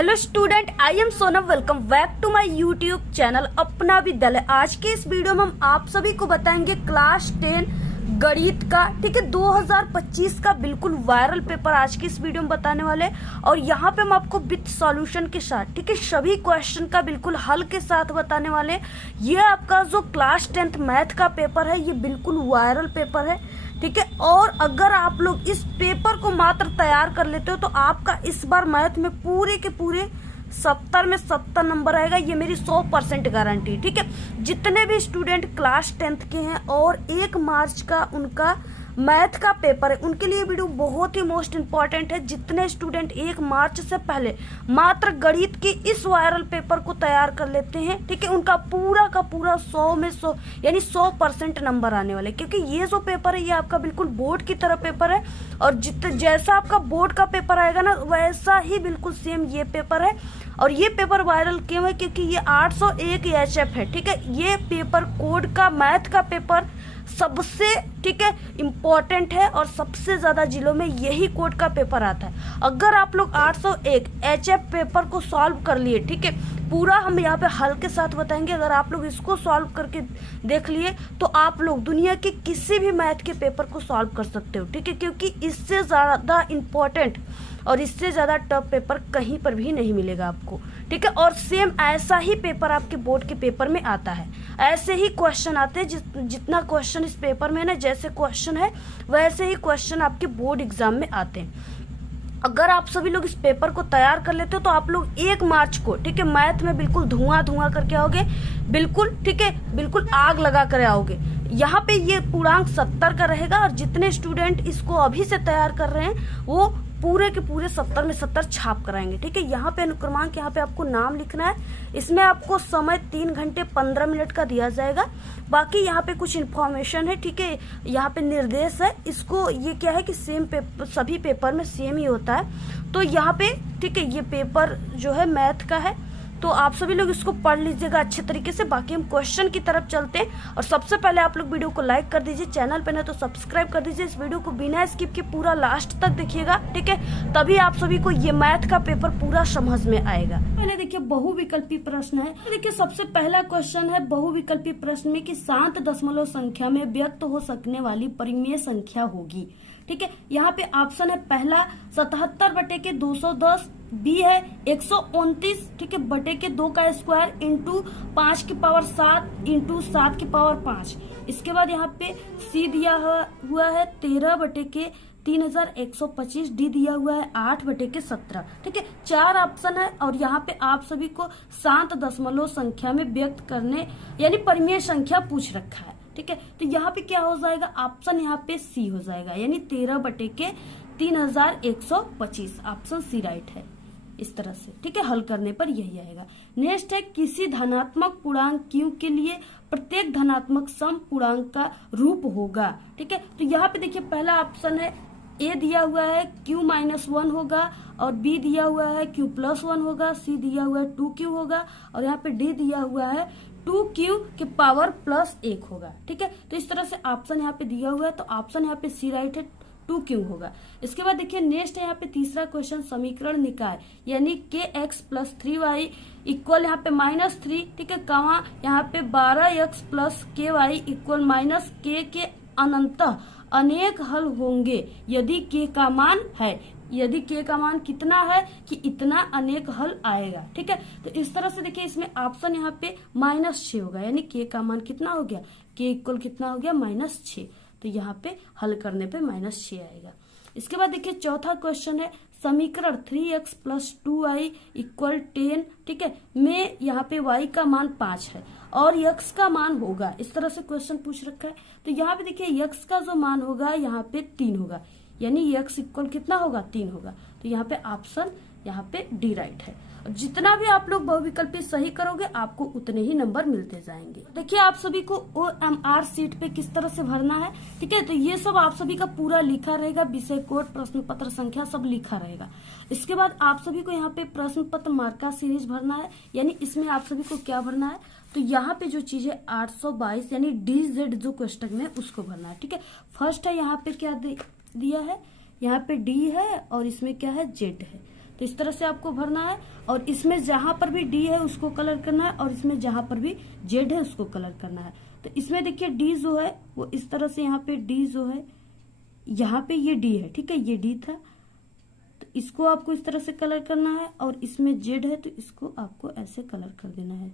Hello student, I am Sonam. Welcome back to my YouTube channel Apna Vidyalaya. आज के इस video में हम आप सभी को बताएंगे क्लास 10 गणित का, ठीक है, 2025 का बिल्कुल वायरल पेपर आज की इस वीडियो में बताने वाले। और यहाँ पे हम आपको विथ सॉल्यूशन के साथ, ठीक है, सभी क्वेश्चन का बिल्कुल हल के साथ बताने वाले। ये आपका जो क्लास 10th मैथ का पेपर है, ये बिल्कुल वायरल पेपर है, ठीक है। और अगर आप लोग इस पेपर को मात्र तैयार कर लेते हो तो आपका इस बार मैथ में पूरे के पूरे 70 में 70 नंबर आएगा। ये मेरी 100% गारंटी, ठीक है। जितने भी स्टूडेंट क्लास 10th के हैं और 1 मार्च का उनका मैथ का पेपर है, उनके लिए वीडियो बहुत ही मोस्ट इंपॉर्टेंट है। जितने स्टूडेंट 1 मार्च से पहले मात्र गणित के इस वायरल पेपर को तैयार कर लेते हैं, ठीक है, उनका पूरा का पूरा 100 में 100 यानी 100% नंबर आने वाले। क्योंकि ये जो पेपर है ये आपका बिल्कुल बोर्ड की तरह पेपर है। और जैसा आपका बोर्ड का पेपर आएगा ना, वैसा ही बिल्कुल सेम ये पेपर है। और ये पेपर वायरल क्यों है? क्योंकि ये 801 HF है, ठीक है। ये पेपर कोड का मैथ का पेपर सबसे, ठीक है, इम्पोर्टेंट है और सबसे ज्यादा जिलों में यही कोड का पेपर आता है। अगर आप लोग 801 HF पेपर को सॉल्व कर लिए, ठीक है, पूरा हम यहाँ पे हल के साथ बताएंगे। अगर आप लोग इसको सॉल्व करके देख लिए तो आप लोग दुनिया के किसी भी मैथ के पेपर को सॉल्व कर सकते हो, ठीक है। क्योंकि इससे ज्यादा इम्पोर्टेंट और इससे ज्यादा टफ पेपर कहीं पर भी नहीं मिलेगा आपको, ठीक है। और सेम ऐसा ही पेपर आपके बोर्ड के पेपर में आता है, ऐसे ही क्वेश्चन आते हैं। जितना क्वेश्चन इस पेपर में ना, जैसे क्वेश्चन है वैसे ही क्वेश्चन आपके बोर्ड एग्जाम में आते हैं। अगर आप सभी लोग इस पेपर को तैयार कर लेते हो तो आप लोग 1 मार्च को, ठीक है, मैथ में बिल्कुल धुआं करके आओगे, बिल्कुल, ठीक है, बिल्कुल आग लगा कर आओगे। यहाँ पे ये पूर्णांक 70 का रहेगा। और जितने स्टूडेंट इसको अभी से तैयार कर रहे हैं वो पूरे के पूरे 70 में 70 छाप कराएंगे, ठीक है। यहाँ पे अनुक्रमांक, यहाँ पे आपको नाम लिखना है। इसमें आपको समय 3 घंटे 15 मिनट का दिया जाएगा। बाकी यहाँ पे कुछ इन्फॉर्मेशन है, ठीक है, यहाँ पे निर्देश है। इसको ये क्या है कि सेम पेपर सभी पेपर में सेम ही होता है। तो यहाँ पे, ठीक है, ये पेपर जो है मैथ का है, तो आप सभी लोग इसको पढ़ लीजिएगा अच्छे तरीके से। बाकी हम क्वेश्चन की तरफ चलते हैं। और सबसे पहले आप लोग वीडियो को लाइक कर दीजिए, चैनल पे नहीं तो सब्सक्राइब कर दीजिए। इस वीडियो को बिना स्किप के पूरा लास्ट तक देखिएगा, ठीक है, तभी आप सभी को ये मैथ का पेपर पूरा समझ में आएगा। पहले देखिए बहुविकल्पी प्रश्न है। देखिए सबसे पहला क्वेश्चन है बहुविकल्पी प्रश्न में कि शांत दशमलव संख्या में व्यक्त हो सकने वाली परिमेय संख्या होगी, ठीक है। यहाँ पे ऑप्शन है पहला 77/210, बी है 129, ठीक है, बटे के 2 का स्क्वायर इंटू 5 की पावर 7 इंटू 7 की पावर 5। इसके बाद यहाँ पे सी दिया हुआ है 13/3125, डी दिया हुआ है 8/17, ठीक है। 4 ऑप्शन है। और यहाँ पे आप सभी को शांत दशमलव संख्या में व्यक्त करने यानी परिमेय संख्या पूछ रखा है, ठीक है। तो यहाँ पे क्या हो जाएगा? ऑप्शन यहाँ पे सी हो जाएगा, यानी 13/3125, ऑप्शन सी राइट है। इस तरह से, ठीक है, हल करने पर यही आएगा। नेक्स्ट है किसी धनात्मक पूर्णांक q के लिए प्रत्येक धनात्मक सम पूर्णांक का रूप होगा, ठीक है। तो यहाँ पे देखिए पहला ऑप्शन है ए दिया हुआ है q-1 होगा, और बी दिया हुआ है q+1 होगा, सी दिया हुआ है 2q होगा, और यहाँ पे डी दिया हुआ है 2q के पावर +1 होगा, ठीक है। तो इस तरह से ऑप्शन यहाँ पे दिया हुआ है, तो ऑप्शन यहाँ पे सी राइट है, 2q होगा। इसके बाद देखिए नेक्स्ट है यहाँ पे तीसरा क्वेश्चन समीकरण निकाय यानी kx + 3y इक्वल यहाँ पे -3, ठीक है, कमा यहाँ पे 12x + ky इक्वल -k के अनंतः अनेक हल होंगे यदि k का मान है। यदि k का मान कितना है कि इतना अनेक हल आएगा, ठीक है। तो इस तरह से देखिए इसमें ऑप्शन यहाँ पे -6 होगा, यानी k का मान कितना हो गया? k इक्वल कितना हो गया? -6। तो यहाँ पे हल करने पे -6 आएगा। इसके बाद देखिए चौथा क्वेश्चन है समीकरण 3x + 2y इक्वल 10, ठीक है, में यहाँ पे y का मान 5 है और x का मान होगा। इस तरह से क्वेश्चन पूछ रखा है। तो यहाँ पे देखिए x का जो मान होगा यहाँ पे 3 होगा, यानी x इक्वल कितना होगा? 3 होगा। तो यहाँ पे ऑप्शन यहाँ पे डी राइट है। जितना भी आप लोग बहुविकल्पी सही करोगे आपको उतने ही नंबर मिलते जाएंगे। देखिए आप सभी को OMR सीट पे किस तरह से भरना है, ठीक है। तो ये सब आप सभी का पूरा लिखा रहेगा, विषय कोड, प्रश्न पत्र संख्या सब लिखा रहेगा। इसके बाद आप सभी को यहाँ पे प्रश्न पत्र मार्का सीरीज भरना है, यानी इसमें आप सभी को क्या भरना है? तो यहाँ पे जो चीज है 822 यानी DZ जो क्वेश्चन में उसको भरना है, ठीक है। फर्स्ट है यहाँ पे क्या दिया है? यहाँ पे डी है और इसमें क्या है? जेड है। तो इस तरह से आपको भरना है। और इसमें जहां पर भी डी है उसको कलर करना है, और इसमें जहां पर भी जेड है उसको कलर करना है। तो इसमें देखिए डी जो है वो इस तरह से, यहाँ पे डी जो है, यहाँ पे ये डी है, ठीक है, ये डी था, तो इसको आपको इस तरह से कलर करना है। और इसमें जेड है तो इसको आपको ऐसे कलर कर देना है।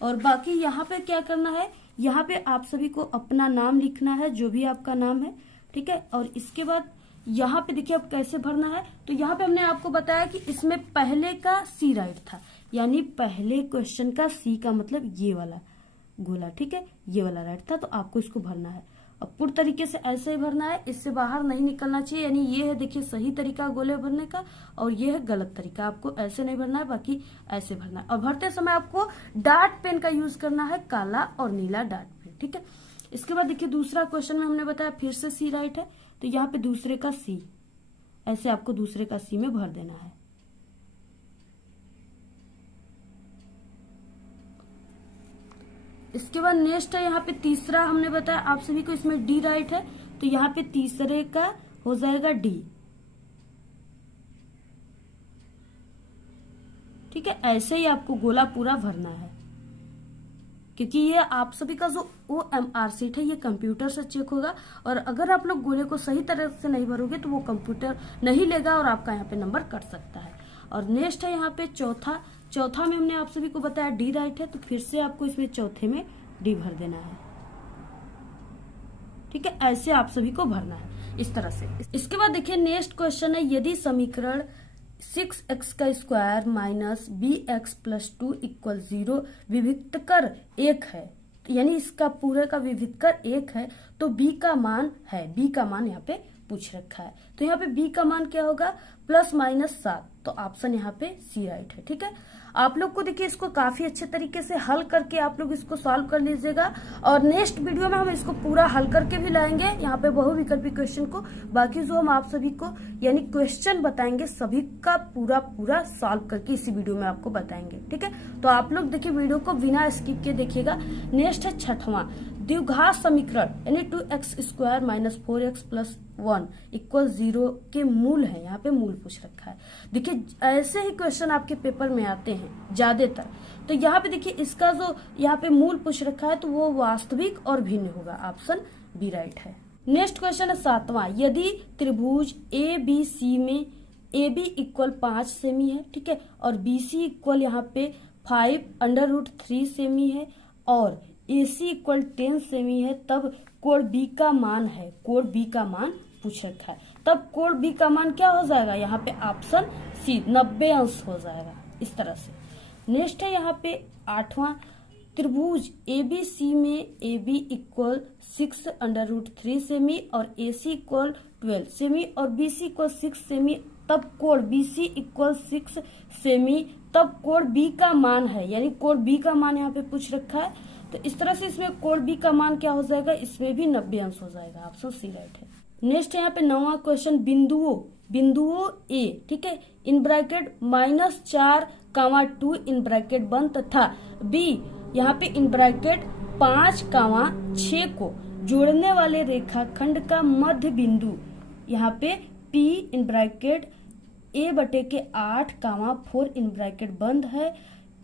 और बाकी यहाँ पे क्या करना है, यहाँ पे आप सभी को अपना नाम लिखना है, जो भी आपका नाम है, ठीक है। और इसके बाद यहाँ पे देखिए अब कैसे भरना है। तो यहाँ पे हमने आपको बताया कि इसमें पहले का सी राइट था, यानी पहले क्वेश्चन का सी का मतलब ये वाला गोला, ठीक है, ये वाला राइट था, तो आपको इसको भरना है। अब पूर्ण तरीके से ऐसे ही भरना है, इससे बाहर नहीं निकलना चाहिए। यानी ये है देखिए सही तरीका गोले भरने का, और ये है गलत तरीका। आपको ऐसे नहीं भरना है, बाकी ऐसे भरना है। और भरते समय आपको डार्ट पेन का यूज करना है, काला और नीला डार्ट पेन, ठीक है। इसके बाद देखिए दूसरा क्वेश्चन में हमने बताया फिर से सी राइट है, तो यहाँ पे दूसरे का सी, ऐसे आपको दूसरे का सी में भर देना है। इसके बाद नेक्स्ट है यहाँ पे तीसरा, हमने बताया आप सभी को इसमें डी राइट है, तो यहाँ पे तीसरे का हो जाएगा डी, ठीक है। ऐसे ही आपको गोला पूरा भरना है, क्योंकि ये आप सभी का जो OMR शीट है ये कंप्यूटर से चेक होगा, और अगर आप लोग गोले को सही तरह से नहीं भरोगे तो वो कंप्यूटर नहीं लेगा और आपका यहाँ पे नंबर कट सकता है। और नेक्स्ट है यहाँ पे चौथा में हमने आप सभी को बताया डी राइट है, तो फिर से आपको इसमें चौथे में डी भर देना है, ठीक है। ऐसे आप सभी को भरना है इस तरह से। इसके बाद देखिए नेक्स्ट क्वेश्चन है, यदि समीकरण 6x का square minus bx plus 2 equal 0 विभिक्तकर 1 है, यानी इसका पूरे का विभिक्तकर 1 है, तो b का मान है, b का मान यहाँ पे पूछ रखा है। तो यहाँ पे b का मान क्या होगा, प्लस माइनस 7, तो ऑप्शन यहाँ पे सी राइट है, ठीक है। आप लोग को देखिए इसको काफी अच्छे तरीके से हल करके आप लोग इसको सॉल्व कर लीजिएगा, और नेक्स्ट वीडियो में हम इसको पूरा हल करके भी लाएंगे यहाँ पे बहुविकल्पी क्वेश्चन को। बाकी जो हम आप सभी को यानी क्वेश्चन बताएंगे सभी का पूरा सॉल्व करके इसी वीडियो में आपको बताएंगे, ठीक है। तो आप लोग देखिए वीडियो को बिना स्किप के देखिएगा। नेक्स्ट है छठवां, द्विघात समीकरण यानी 2x square minus 4x plus 1 equal 0 के मूल है, यहाँ पे मूल पूछ रखा है। देखिए ऐसे ही क्वेश्चन आपके पेपर में आते हैं ज्यादातर, तो यहाँ पे देखिए इसका जो यहाँ पे मूल पूछ रखा है तो वो वास्तविक और भिन्न होगा, ऑप्शन बी राइट है। नेक्स्ट क्वेश्चन है सातवां, यदि त्रिभुज ABC में AB इक्वल 5 सेमी है, ठीक है, और BC इक्वल यहाँ पे 5√3 सेमी है, और AC इक्वल 10 सेमी है, तब कोण B का मान है, कोण B का मान पूछ रखा है, तब कोण B का मान क्या हो जाएगा, यहाँ पे ऑप्शन सी 90 अंश हो जाएगा इस तरह से। नेक्स्ट है यहाँ पे आठवां, त्रिभुज ABC में AB इक्वल 6√3 सेमी और AC इक्वल 12 सेमी और BC इक्वल 6 सेमी, तब कोण BC इक्वल 6 सेमी, तब कोण B का मान है, यानी कोण B का मान यहाँ पे पूछ रखा है, तो इस तरह से इसमें कोण B का मान क्या हो जाएगा, इसमें भी 90 अंश हो जाएगा, ऑप्शन सी राइट है। नेक्स्ट यहाँ पे 9वां क्वेश्चन, बिंदुओं A, ठीक है, इन ब्रैकेट -4, 2 इन ब्रैकेट बंद तथा B यहाँ पे इन ब्रैकेट 5, 6 को जोड़ने वाले रेखाखंड का मध्य बिंदु यहाँ पे P in bracket A/8, 4 in bracket बंद है,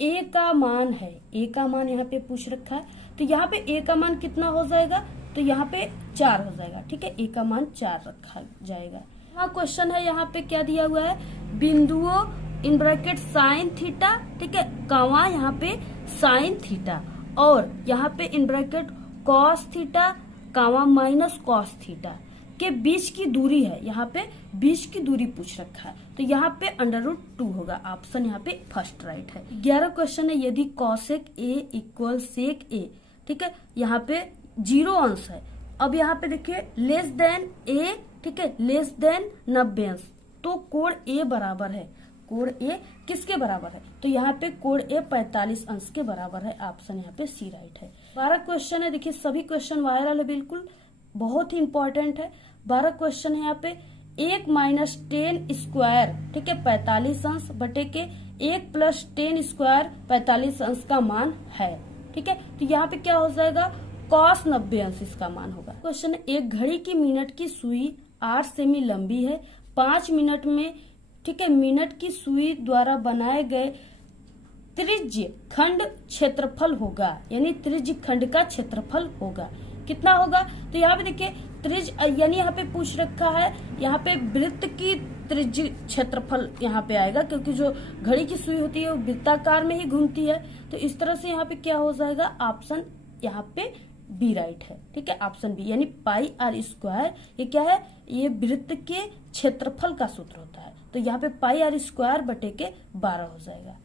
A का मान है, A का मान यहाँ पे पूछ रखा है, तो यहाँ पे A का मान कितना हो जाएगा, तो यहाँ पे 4 हो जाएगा, ठीक है, A का मान 4 रखा जाएगा। हाँ क्वेश्चन है यहाँ पे क्या दिया हुआ है, बिंदुओं इन ब्रैकेट साइन थीटा, ठीक है, कामा यहाँ पे साइन थीटा, और यहाँ पे in bracket cos theta, comma minus cos theta के बीच की दूरी है, यहाँ पे बीच की दूरी पूछ रखा है, तो यहाँ पे √2 होगा, ऑप्शन यहाँ पे फर्स्ट राइट है। 11 क्वेश्चन है, यदि cosec A equal sec A, ठीक है, यहाँ पे 0 अंश है, अब यहाँ पे देखिए लेस देन A, ठीक है, लेस देन 90 अंश, तो कोण A बराबर है, कोण A किसके बराबर है, तो यहाँ पे कोण A 45 अंश के बराबर है, ऑप्शन यहाँ पे सी राइट है। 12 क्वेश्चन है, देखिए सभी क्वेश्चन वायरल है, बिल्कुल बहुत ही इंपॉर्टेंट है। 12 क्वेश्चन है यहाँ पे 1 माइनस 10 स्क्वायर, ठीक है, 45 अंश बटे के 1 प्लस 10 स्क्वायर 45 अंश का मान है, ठीक है, तो यहाँ पे क्या हो जाएगा, कॉस 90 अंश इसका मान होगा। क्वेश्चन है, एक घड़ी की मिनट की सुई 8 सेमी लंबी है, 5 मिनट में ठीक है, मिनट की सुई द्वारा बनाए गए त्रिज्य खंड क्षेत्रफल होगा, यानी त्रिज्य खंड का क्षेत्रफल होगा। कितना होगा? तो यहाँ पे देखिए त्रिज्य, यानी यहाँ पे पूछ रखा है, यहाँ पे वृत्त की त्रिज्य क्षेत्रफल यहाँ पे आएगा, क्योंकि जो घड़ी की सुई होती है वो वृत्ताकार में ही घूमती है। तो इस तरह से यहाँ पे क्या हो जाएगा? ऑप्शन यहाँ पे बी राइट है। ठीक है, ऑप्शन बी, यानी पाई आर स्क्वायर, ये क्या है? ये वृत्त के क्षेत्रफल का सूत्र होता है। तो यहाँ पे पाई आर स्क्वायर बटे के 12 हो जाएगा।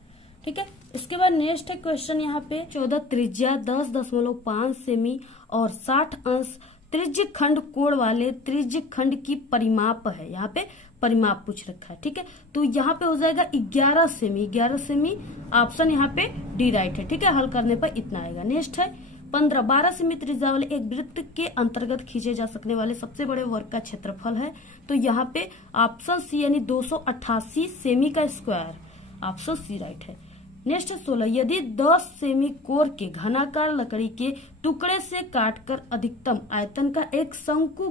ठीक है, इसके बाद नेक्स्ट है क्वेश्चन यहाँ पे 14 त्रिज्या 10.5 सेमी और 60 अंश त्रिज्य खंड कोण वाले त्रिज्य खंड की परिमाप है। यहाँ पे परिमाप पूछ रखा है। ठीक है, तो यहाँ पे हो जाएगा 11 सेमी। 11 सेमी ऑप्शन यहाँ पे डी राइट है। ठीक है, हल करने पर इतना आएगा। नेक्स्ट है 15 12 सेमी त्रिज्या वाले एक वृत्त के अंतर्गत खींचे जा सकने वाले सबसे बड़े वर्ग का क्षेत्रफल है। तो यहाँ पे ऑप्शन सी, यानी 288 सेमी का स्क्वायर, ऑप्शन सी राइट है। नेक्स्ट है 16 यदि 10 सेमी कोर के घनाकार लकड़ी के टुकड़े से काटकर अधिकतम आयतन का एक शंकु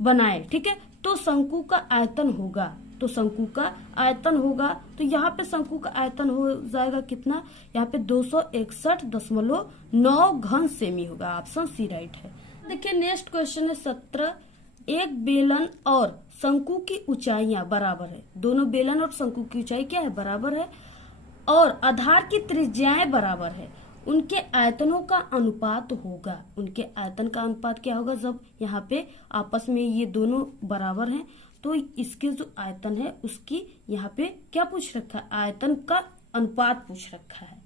बनाए, ठीक है, तो शंकु का आयतन होगा। तो शंकु का आयतन होगा, तो यहाँ पे शंकु का आयतन हो जाएगा कितना? यहाँ पे 261.9 घन सेमी होगा। ऑप्शन सी राइट है। देखिए नेक्स्ट क्वेश्चन है 17 एक बेलन और शंकु की ऊंचाइयां बराबर है। दोनों बेलन और शंकु की ऊंचाई क्या है? बराबर है, और आधार की त्रिज्याएं बराबर है। उनके आयतनों का अनुपात होगा। उनके आयतन का अनुपात क्या होगा? जब यहाँ पे आपस में ये दोनों बराबर हैं, तो इसके जो आयतन है उसकी यहाँ पे क्या पूछ रखा है? आयतन का अनुपात पूछ रखा है।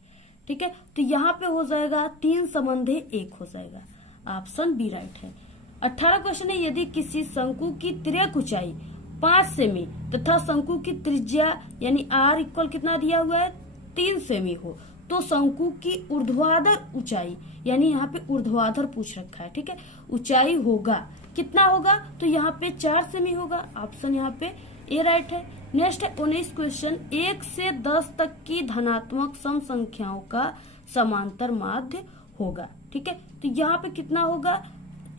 ठीक है, तो यहाँ पे हो जाएगा 3:1 हो जाएगा। ऑप्शन बी राइट है। 18 क्वेश्चन है यदि किसी शंकु की तिर्यक ऊंचाई 5 सेमी तथा शंकु की त्रिज्या यानी आर इक्वल कितना दिया हुआ है? 3 सेमी हो, तो शंकु की ऊर्ध्वाधर ऊंचाई, यानी यहाँ पे ऊर्ध्वाधर पूछ रखा है। ठीक है, ऊंचाई होगा कितना होगा? तो यहाँ पे 4 सेमी होगा। ऑप्शन यहाँ पे ए राइट है। नेक्स्ट है 19 क्वेश्चन 1 से 10 तक की धनात्मक सम संख्याओं का समांतर माध्य होगा। ठीक है, तो यहाँ पे कितना होगा?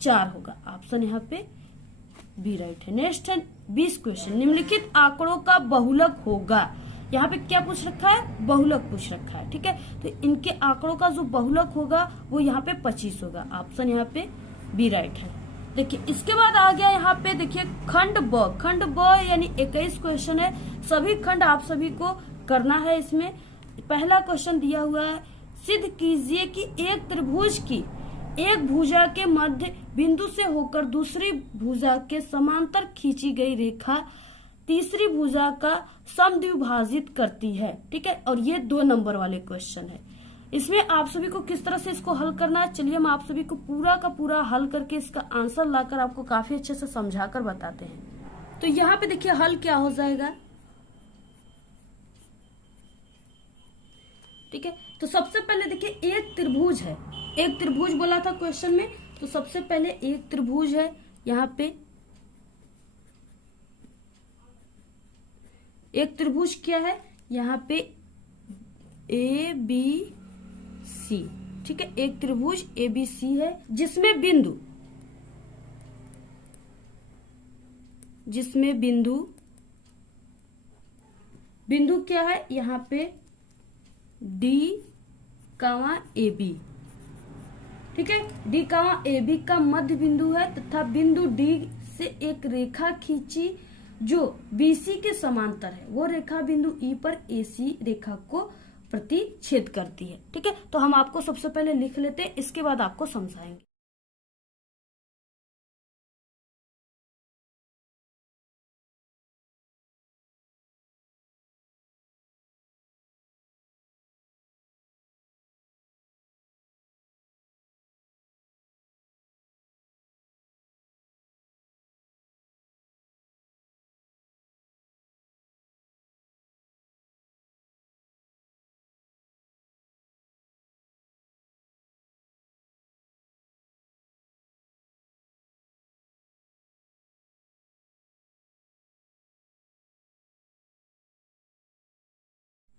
4 होगा। ऑप्शन यहाँ पे बी राइट है। नेक्स्ट है 20 क्वेश्चन निम्नलिखित आंकड़ों का बहुलक होगा। यहाँ पे क्या पूछ रखा है? बहुलक पूछ रखा है। ठीक है, तो इनके आंकड़ों का जो बहुलक होगा वो यहाँ पे 25 होगा। ऑप्शन यहाँ पे बी राइट है। देखिए इसके बाद आ गया यहाँ पे, देखिए खंड ब यानी 21 क्वेश्चन है। सभी खंड आप सभी को करना है। इसमें पहला क्वेश्चन दिया हुआ है सिद्ध कीजिए कि एक त्रिभुज की एक भुजा के मध्य बिंदु से होकर दूसरी भुजा के समांतर खींची गई रेखा तीसरी भुजा का समद्विभाजित करती है। ठीक है, और ये 2 नंबर वाले क्वेश्चन है। इसमें आप सभी को किस तरह से इसको हल करना है, चलिए हम आप सभी को पूरा का पूरा हल करके इसका आंसर लाकर आपको काफी अच्छे से समझाकर बताते हैं। तो यहाँ पे देखिए हल क्या हो जाएगा। ठीक है, तो सबसे पहले देखिए एक त्रिभुज है। एक त्रिभुज बोला था क्वेश्चन में, तो सबसे पहले एक त्रिभुज है। यहाँ पे एक त्रिभुज क्या है? यहाँ पे ए बी सी। ठीक है, एक त्रिभुज ए बी सी है जिसमें बिंदु क्या है? यहाँ पे डी कामा ए बी। ठीक है, डी कामा ए बी का मध्य बिंदु है तथा बिंदु डी से एक रेखा खींची जो बीसी के समांतर है। वो रेखा बिंदु ई पर एसी रेखा को प्रतिच्छेद करती है। ठीक है, तो हम आपको सबसे पहले लिख लेते हैं, इसके बाद आपको समझाएंगे।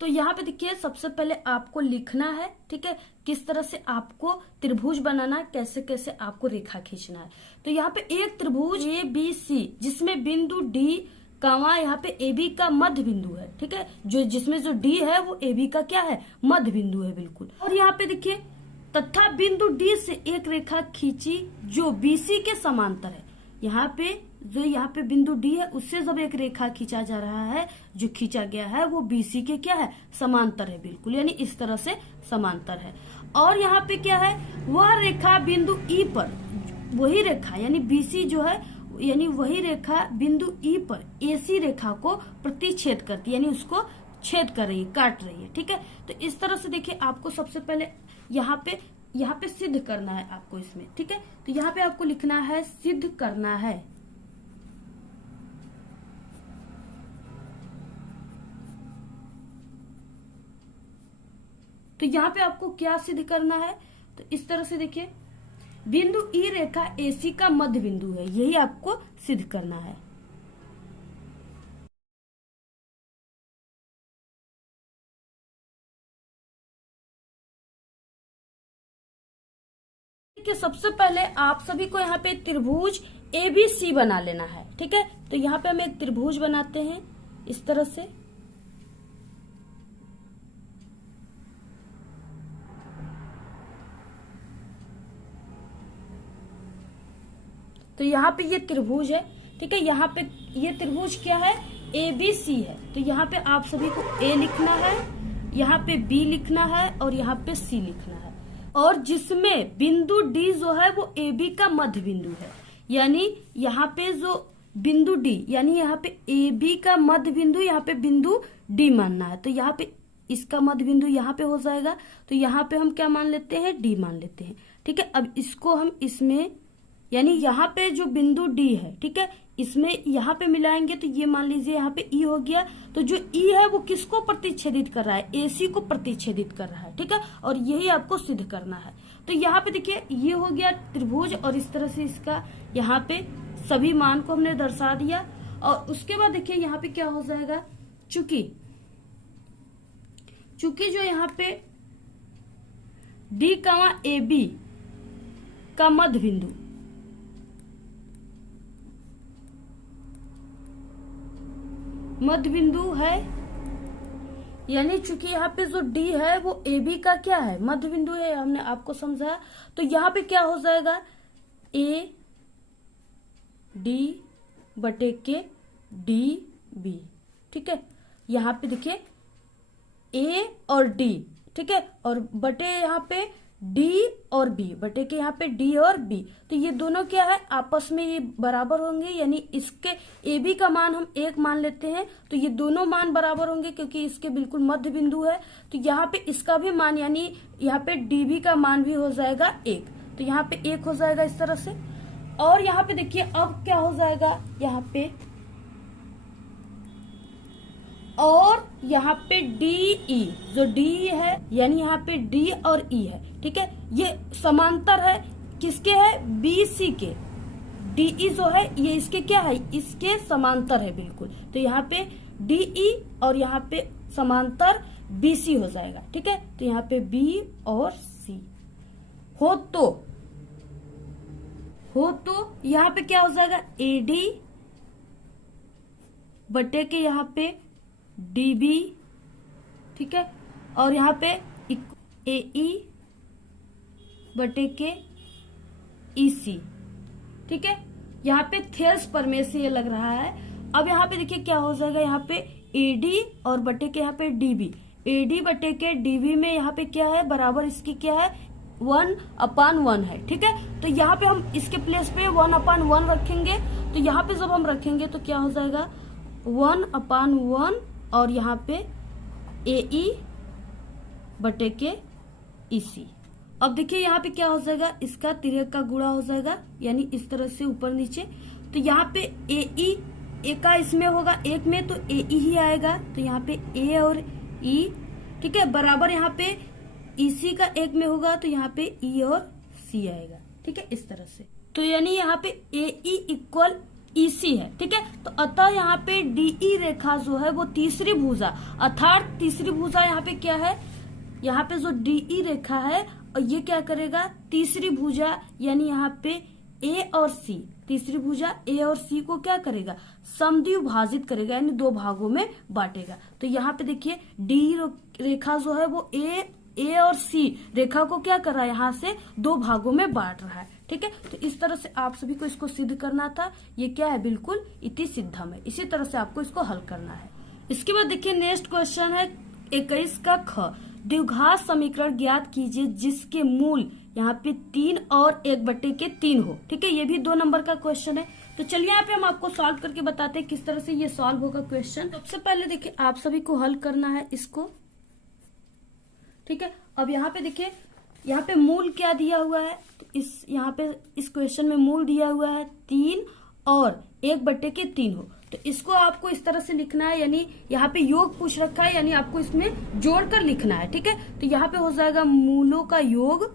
तो यहाँ पे देखिए सबसे पहले आपको लिखना है। ठीक है, किस तरह से आपको त्रिभुज बनाना है, कैसे कैसे आपको रेखा खींचना है। तो यहाँ पे एक त्रिभुज ए बी सी जिसमें बिंदु डी कमा यहाँ पे ए बी का मध्य बिंदु है, ठीक है, जो जिसमें जो डी है वो ए बी का क्या है, मध्य बिंदु है बिल्कुल। और यहाँ पे देखिए तथा बिंदु डी से एक रेखा खींची जो बीसी के समांतर है। यहाँ पे बिंदु डी है उससे जब एक रेखा खींचा जा रहा है, जो खींचा गया है वो बीसी के क्या है, समांतर है बिल्कुल, यानी इस तरह से समांतर है। और यहाँ पे क्या है, वह रेखा बिंदु ई पर, वही रेखा यानी बीसी जो है, यानी वही रेखा बिंदु ई पर एसी रेखा को प्रतिच्छेद करती है, यानी उसको छेद कर रही है, काट रही है, ठीक है। तो इस तरह से देखिए आपको सबसे पहले यहाँ पे सिद्ध करना है आपको इसमें, ठीक है। तो यहाँ पे आपको लिखना है सिद्ध करना है। तो यहाँ पे आपको क्या सिद्ध करना है, तो इस तरह से देखिए बिंदु ई रेखा एसी का मध्य बिंदु है, यही आपको सिद्ध करना है। देखिए सबसे पहले आप सभी को यहाँ पे त्रिभुज एबीसी बना लेना है, ठीक है। तो यहाँ पे हम एक त्रिभुज बनाते हैं इस तरह से। तो यहाँ पे ये त्रिभुज है, ठीक है। यहाँ पे ये त्रिभुज क्या है, ए बी सी है। तो यहाँ पे आप सभी को ए लिखना है, यहाँ पे बी लिखना है और यहाँ पे सी लिखना है। और जिसमें बिंदु डी जो है वो ए बी का मध्य बिंदु है, यानी यहाँ पे जो बिंदु डी, यानी यहाँ पे ए बी का मध्य बिंदु, यहाँ पे बिंदु डी मानना है। तो यहाँ पे इसका मध्य बिंदु यहाँ पे हो जाएगा, तो यहाँ पे हम क्या मान लेते हैं, डी मान लेते हैं, ठीक है। अब इसको हम इसमें, यानी यहाँ पे जो बिंदु डी है, ठीक है, इसमें यहाँ पे मिलाएंगे तो ये मान लीजिए यहाँ पे ई हो गया। तो जो ई है वो किसको प्रतिच्छेदित कर रहा है, एसी को प्रतिच्छेदित कर रहा है, ठीक है। और यही आपको सिद्ध करना है। तो यहाँ पे देखिए ये हो गया त्रिभुज, और इस तरह से इसका यहाँ पे सभी मान को हमने दर्शा दिया। और उसके बाद देखिए यहाँ पे क्या हो जाएगा, चूंकि जो यहाँ पे डी कमा ए बी का मध्य बिंदु, है, यानी चूंकि यहाँ पे जो डी है वो ए बी का क्या है, मध्य बिंदु है, हमने आपको समझाया। तो यहाँ पे क्या हो जाएगा, ए डी बटे के डी बी, ठीक है। यहाँ पे देखिए ए और डी, ठीक है, और बटे यहाँ पे डी और बी, बटे के यहाँ पे डी और बी। तो ये दोनों क्या है, आपस में ये बराबर होंगे, यानी इसके ए बी का मान हम 1 मान लेते हैं, तो ये दोनों मान बराबर होंगे क्योंकि इसके बिल्कुल मध्य बिंदु है। तो यहाँ पे इसका भी मान, यानी यहाँ पे डी बी का मान भी हो जाएगा 1, तो यहाँ पे 1 हो जाएगा इस तरह से। और यहाँ पे देखिए अब क्या हो जाएगा, यहाँ पे और यहाँ पे डी ई, जो डी है यानी यहाँ पे डी और ई है, ठीक है, ये समांतर है, किसके है, बी सी के। डी ई जो है ये इसके क्या है, इसके समांतर है बिल्कुल। तो यहाँ पे डी ई और यहाँ पे समांतर बी सी हो जाएगा, ठीक है। तो यहाँ पे बी और सी हो तो यहाँ पे क्या हो जाएगा, ए डी बटे के यहाँ पे डी बी, ठीक है, और यहाँ पे ए ई बटे के ई सी, ठीक है। यहाँ पे थेल्स प्रमेय से ये लग रहा है। अब यहाँ पे देखिए क्या हो जाएगा, यहाँ पे ए डी और बटे के यहाँ पे डी बी, ए डी बटे के डी बी में यहाँ पे क्या है, बराबर इसकी क्या है, 1/1 है, ठीक है। तो यहाँ पे हम इसके प्लेस पे 1/1 रखेंगे। तो यहाँ पे जब हम रखेंगे तो क्या हो जाएगा, 1/1 और यहाँ पे ए ई बटे के ई सी। अब देखिए यहाँ पे क्या हो जाएगा, इसका तिर्यक का गुणा हो जाएगा, यानी इस तरह से ऊपर नीचे। तो यहाँ पे ए ई, ए का इसमें होगा 1 में, तो ए ई ही आएगा। तो यहाँ पे ए और ई, ठीक है, बराबर यहाँ पे ई सी का 1 में होगा, तो यहाँ पे ई और सी आएगा, ठीक है, इस तरह से। तो यानी यहाँ पे ए ई इक्वल ई सी है, ठीक है। तो अतः यहाँ पे डी ई रेखा जो है वो तीसरी भुजा, अर्थात तीसरी भुजा यहाँ पे क्या है, यहाँ पे जो डी ई रेखा है और ये क्या करेगा, तीसरी भुजा, यानी यहाँ पे ए और सी, तीसरी भुजा ए और सी को क्या करेगा, समद्विभाजित करेगा, यानी दो भागों में बांटेगा। तो यहाँ पे देखिए डी रेखा जो है वो ए और सी रेखा को क्या कर रहा है, यहाँ से दो भागों में बांट रहा है। ठीक है, तो इस तरह से आप सभी को इसको सिद्ध करना था। ये क्या है, बिल्कुल इति सिद्धम है। इसी तरह से आपको इसको हल करना है। इसके बाद देखिए नेक्स्ट क्वेश्चन है 21 का ख, द्विघात समीकरण ज्ञात कीजिए जिसके मूल यहाँ पे 3 और 1/3 हो। ठीक है, ये भी 2 नंबर का क्वेश्चन है। तो चलिए यहाँ पे हम आपको सॉल्व करके बताते हैं किस तरह से ये सॉल्व होगा क्वेश्चन। सबसे पहले देखिए आप सभी को हल करना है इसको। ठीक है, अब यहाँ पे देखिए यहाँ पे मूल क्या दिया हुआ है, तो यहाँ पे इस क्वेश्चन में मूल दिया हुआ है 3 और 1/3 हो। तो इसको आपको इस तरह से लिखना है, यानी यहाँ पे योग पूछ रखा है, यानी आपको इसमें जोड़कर लिखना है। ठीक है, तो यहाँ पे हो जाएगा मूलों का योग,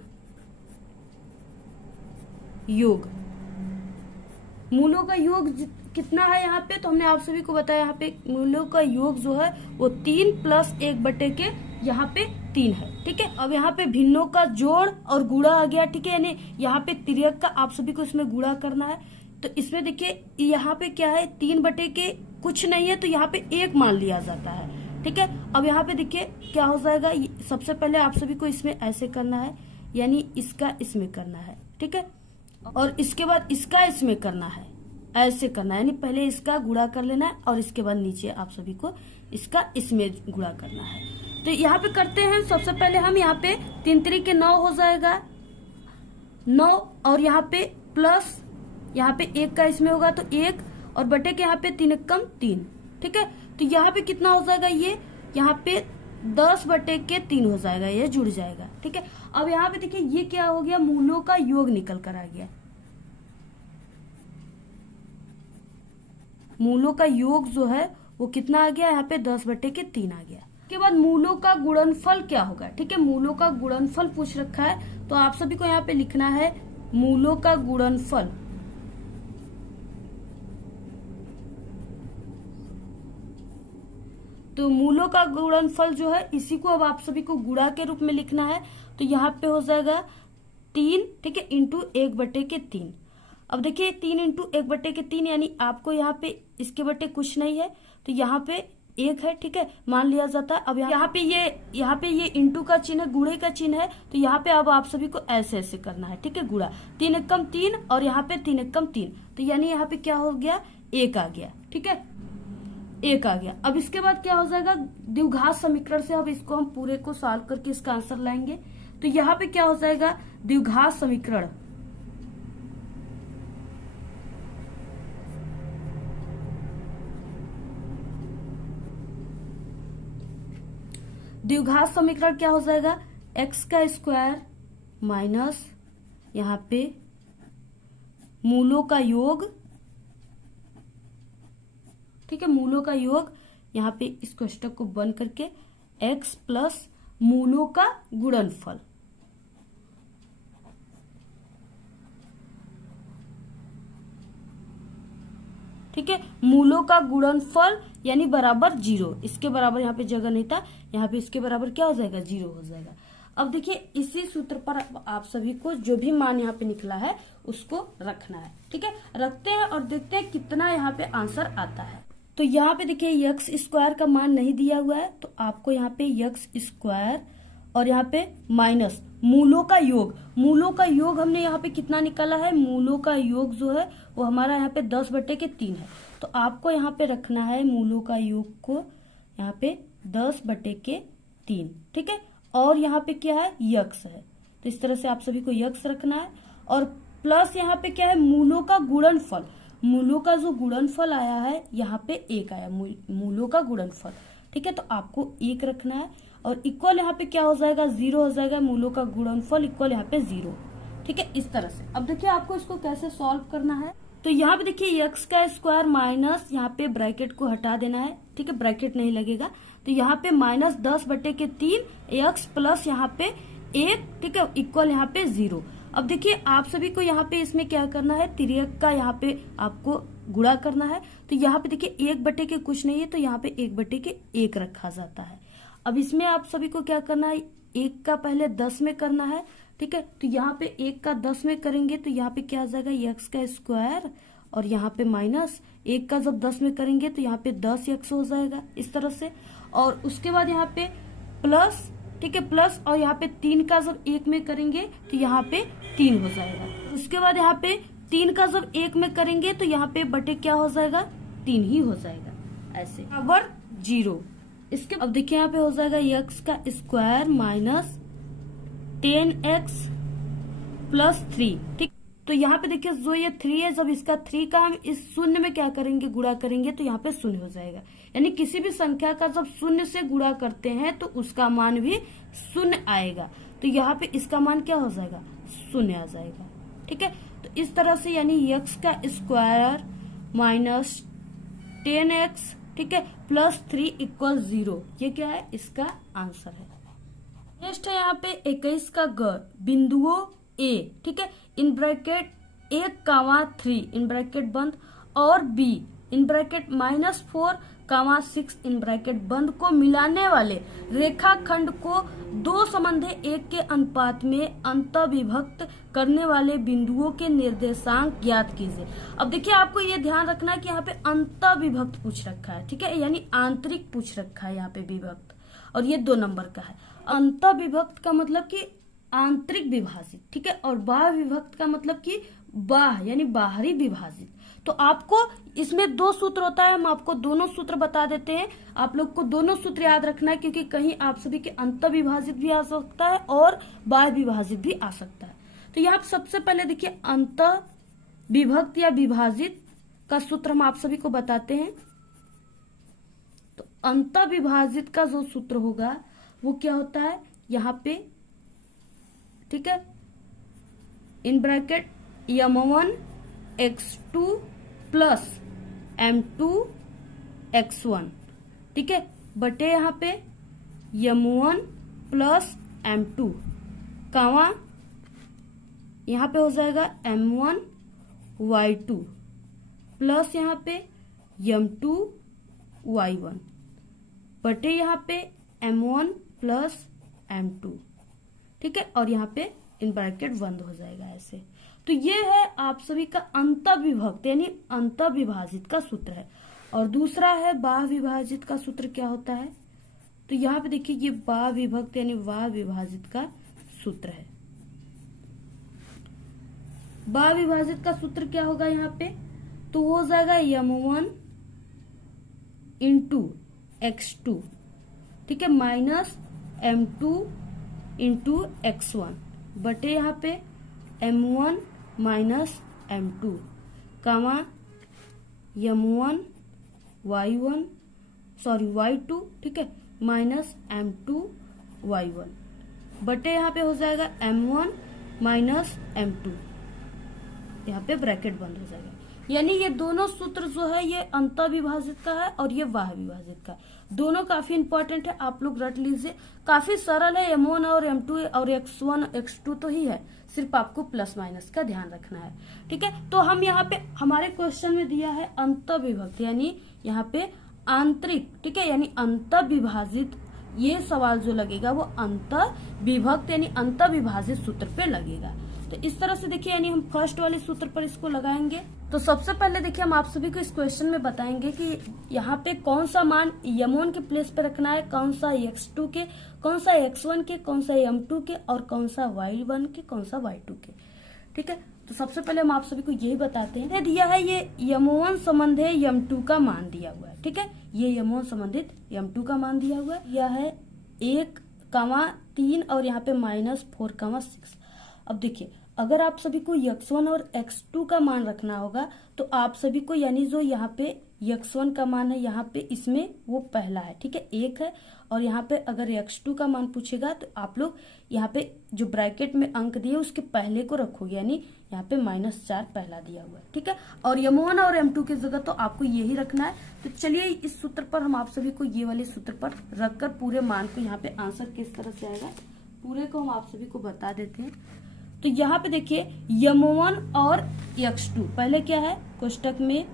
मूलों का योग कितना है यहाँ पे, तो हमने आप सभी को बताया यहाँ पे मूलों का योग जो है वो 3 + 1/3 यहाँ पे 3 है। ठीक है, अब यहाँ पे भिन्नों का जोड़ और गुणा आ गया। ठीक है, यानी यहाँ पे तिर्यक का आप सभी को इसमें गुणा करना है। तो इसमें देखिए यहाँ पे क्या है, 3/के कुछ नहीं है, तो यहाँ पे 1 मान लिया जाता है। ठीक है, अब यहाँ पे देखिए क्या हो जाएगा, सबसे पहले आप सभी को इसमें ऐसे करना है, यानी इसका इसमें करना है। ठीक है, और इसके बाद इसका इसमें करना है, ऐसे करना है, यानी पहले इसका गुणा कर लेना है और इसके बाद नीचे आप सभी को इसका इसमें गुणा करना है। तो यहाँ पे करते हैं। सबसे पहले हम यहाँ पे 3 × 9 हो जाएगा 9, और यहाँ पे प्लस यहाँ पे 1 का इसमें होगा तो 1, और बटे के यहाँ पे 3 × 3। ठीक है, तो यहाँ पे कितना हो जाएगा, ये यहाँ पे 10/3 हो जाएगा, ये जुड़ जाएगा। ठीक है, अब यहाँ पे देखिए ये क्या हो गया, मूलों का योग निकल कर आ गया। मूलों का योग जो है वो कितना आ गया, यहाँ पे 10/3 आ गया। उसके बाद मूलों का गुणनफल क्या होगा। ठीक है, मूलों का गुणनफल पूछ रखा है, तो आप सभी को यहाँ पे लिखना है मूलों का गुणनफल। तो मूलों का गुणनफल जो है इसी को अब आप सभी को गुणा के रूप में लिखना है। तो यहाँ पे हो जाएगा 3, ठीक है, × 1/3। अब देखिए 3 × 1/3, यानी आपको यहाँ पे इसके बटे कुछ नहीं है, तो यहाँ पे 1 है। ठीक है, मान लिया जाता है। अब यहाँ पे ये इंटू का चिन्ह, गुणे का चिन्ह है, तो यहाँ पे अब आप सभी को ऐसे ऐसे करना है। ठीक है, गुणा 3 × 3 और यहाँ पे 3 × 3, तो यानी यहाँ पे क्या हो गया, 1 आ गया। ठीक है, 1 आ गया। अब इसके बाद क्या हो जाएगा, द्विघात समीकरण से अब इसको हम पूरे को सॉल्व करके इसका आंसर लाएंगे। तो यहाँ पे क्या हो जाएगा, द्विघात समीकरण, द्विघात समीकरण क्या हो जाएगा, x² माइनस यहाँ पे मूलों का योग। ठीक है, मूलों का योग, यहाँ पे इस कोष्टक को बंद करके x + मूलों का गुणनफल। ठीक है, मूलों का गुणनफल यानी बराबर 0। इसके बराबर यहाँ पे जगह नहीं था, यहाँ पे इसके बराबर क्या हो जाएगा, 0 हो जाएगा। अब देखिए इसी सूत्र पर आप सभी को जो भी मान यहाँ पे निकला है उसको रखना है। ठीक है, रखते हैं और देखते हैं कितना यहाँ पे आंसर आता है। तो यहाँ पे देखिए x² का मान नहीं दिया हुआ है, तो आपको यहाँ पे x² और यहाँ पे माइनस मूलों का योग। मूलों का योग हमने यहाँ पे कितना निकाला है, मूलों का योग जो है वो हमारा यहाँ पे 10/3 है। तो आपको यहाँ पे रखना है मूलों का योग को यहाँ पे 10/3। ठीक है, और यहाँ पे क्या है, यक्स है, तो इस तरह से आप सभी को यक्स रखना है। और प्लस यहाँ पे क्या है, मूलों का गुणनफल। मूलों का जो गुणनफल आया है यहाँ पे 1 आया, मूलों का गुणनफल। ठीक है, तो आपको 1 रखना है, और इक्वल यहाँ पे क्या हो जाएगा, 0 हो जाएगा। मूलों का गुणनफल इक्वल यहाँ पे 0। ठीक है, इस तरह से। अब देखिए आपको इसको कैसे सॉल्व करना है। तो यहाँ पे देखिए x² माइनस यहाँ पे ब्रैकेट को हटा देना है। ठीक है, ब्रैकेट नहीं लगेगा, तो यहाँ पे -10/3 x प्लस यहाँ पे 1। ठीक है, इक्वल यहाँ पे 0। अब देखिए आप सभी को यहाँ पे इसमें क्या करना है, तिर्यक का यहाँ पे आपको गुणा करना है। तो यहाँ पे देखिए 1/के कुछ नहीं है, तो यहाँ पे 1/1 रखा जाता है। अब इसमें आप सभी को क्या करना है, 1 का पहले 10 में करना है, ठीक है। तो यहाँ पे 1 का 10 में करेंगे तो यहाँ पे क्या आ जाएगा, x का स्क्वायर, और यहाँ पे माइनस 1 का जब 10 में करेंगे तो यहाँ पे 10x हो जाएगा इस तरह से। और उसके बाद यहाँ पे प्लस, ठीक है, प्लस, और यहाँ पे 3 का जब 1 में करेंगे तो यहाँ पे 3 हो जाएगा। उसके बाद यहाँ पे 3 का जब 1 में करेंगे तो यहाँ पे बटे क्या हो जाएगा, 3 ही हो जाएगा ऐसे, बराबर 0। इसके अब देखिए यहाँ पे हो जाएगा x का स्क्वायर माइनस 10x प्लस 3, ठीक। तो यहाँ पे देखिए जो ये 3 है, जब इसका 3 का हम इस शून्य में क्या करेंगे, गुणा करेंगे तो यहाँ पे शून्य हो जाएगा। यानी किसी भी संख्या का जब शून्य से गुणा करते हैं तो उसका मान भी शून्य आएगा। तो यहाँ पे इसका मान क्या हो जाएगा, शून्य आ जाएगा, ठीक है। तो इस तरह से यानी x का स्क्वायर माइनस 10x, ठीक है, प्लस 3 इक्वल 0, ये क्या है, इसका आंसर है। नेक्स्ट है यहाँ पे 21 का ग, बिंदुओं A, ठीक है, इन ब्रैकेट 1,3 इन ब्रैकेट बंद और B in bracket -4,6 in bracket बंद को मिलाने वाले रेखाखंड को दो समन्वय 1 के अनुपात में अंतःविभक्त करने वाले बिंदुओं के निर्देशांक ज्ञात कीजिए। अब देखिए आपको ये ध्यान रखना है कि यहाँ पे अंतःविभक्त पूछ रखा है, ठीक है, यानी आंतरिक पूछ रखा है यहाँ पे विभक्त, और ये 2 नंबर का है। अंतःविभक्त का मतलब कि आंतरिक विभाजित, ठीक है, और बाह्य विभक्त का मतलब कि बाह्य यानी बाहरी विभाजित। तो आपको इसमें 2 सूत्र होता है, हम आपको दोनों सूत्र बता देते हैं। आप लोग को दोनों सूत्र याद रखना है, क्योंकि कहीं आप सभी के अंतःविभाजित भी आ सकता है और बाह्य विभाजित भी आ सकता है। तो यहाँ सबसे पहले देखिए अंतःविभक्त या विभाजित का सूत्र हम आप सभी को बताते हैं। तो अंतःविभाजित का जो सूत्र होगा वो क्या होता है, यहाँ पे, ठीक है, in bracket m1 x2 plus m2 x1, ठीक है, बटे यहाँ पे m1 प्लस m2, कावा यहाँ पे हो जाएगा m1 y2 प्लस यहाँ पे m2 y1, बटे यहाँ पे m1 प्लस m2, ठीक है, और यहाँ पे इन ब्रैकेट बंद हो जाएगा ऐसे। तो ये है आप सभी का अंतःविभक्त यानी अंतःविभाजित का सूत्र है। और दूसरा है बाह्य विभाजित का सूत्र क्या होता है, तो यहाँ पे देखिए ये बाह्य विभक्त यानी बाह्य विभाजित का सूत्र है। बाह्य विभाजित का सूत्र क्या होगा यहाँ पे, तो वो हो जाएगा m1 इंटू x2, ठीक है, माइनस m2 इंटू x1, बटे यहाँ पे m1 माइनस m2, कामा m1 y1 सॉरी y2, ठीक है, माइनस m2 y1, बटे यहाँ पे हो जाएगा m1 माइनस m2, यहाँ पे ब्रैकेट बंद हो जाएगा। यानी ये दोनों सूत्र जो है ये अंतःविभाजित का है और ये बाह्य विभाजित का है। दोनों काफी इंपॉर्टेंट है, आप लोग रट लीजिए, काफी सरल है। m1 और m2 और x1 x2 तो ही है, सिर्फ आपको प्लस माइनस का ध्यान रखना है, ठीक है। तो हम यहाँ पे हमारे क्वेश्चन में दिया है अंतःविभक्त यानी यहाँ पे आंतरिक, ठीक है, यानी अंतःविभाजित। ये सवाल जो लगेगा वो अंतःविभक्त यानी अंतःविभाजित सूत्र पे लगेगा। तो इस तरह से देखिए यानी हम फर्स्ट वाले सूत्र पर इसको लगाएंगे। तो सबसे पहले देखिए हम आप सभी को इस क्वेश्चन में बताएंगे कि यहाँ पे कौन सा मान m1 के प्लेस पे रखना है, कौन सा x2 के, कौन सा x1 के, कौन सा m2 के और कौन सा y1 के, कौन सा y2 के, ठीक है। तो सबसे पहले हम आप सभी को यही बताते हैं, दिया है ये m1 संबंधित m2 का मान दिया हुआ है, ठीक है, ये m1 संबंधित m2 का मान दिया हुआ है, यह है 1,3 और यहाँ पे -4,6। अब देखिए अगर आप सभी को x1 और x2 का मान रखना होगा तो आप सभी को यानी जो यहाँ पे x1 का मान है यहाँ पे इसमें वो पहला है, ठीक है, 1 है, और यहाँ पे अगर x2 का मान पूछेगा तो आप लोग यहाँ पे जो ब्रैकेट में अंक दिए उसके पहले को रखोगे, यानी यहाँ पे -4 पहला दिया हुआ है, ठीक है। और m1 और m2 की जगह तो आपको यही रखना है। तो चलिए इस सूत्र पर हम आप सभी को ये वाले सूत्र पर रखकर पूरे मान को यहाँ पे आंसर किस तरह से आएगा पूरे को हम आप सभी को बता देते हैं। तो यहाँ पे देखिए m1 और x2, पहले क्या है कोष्टक में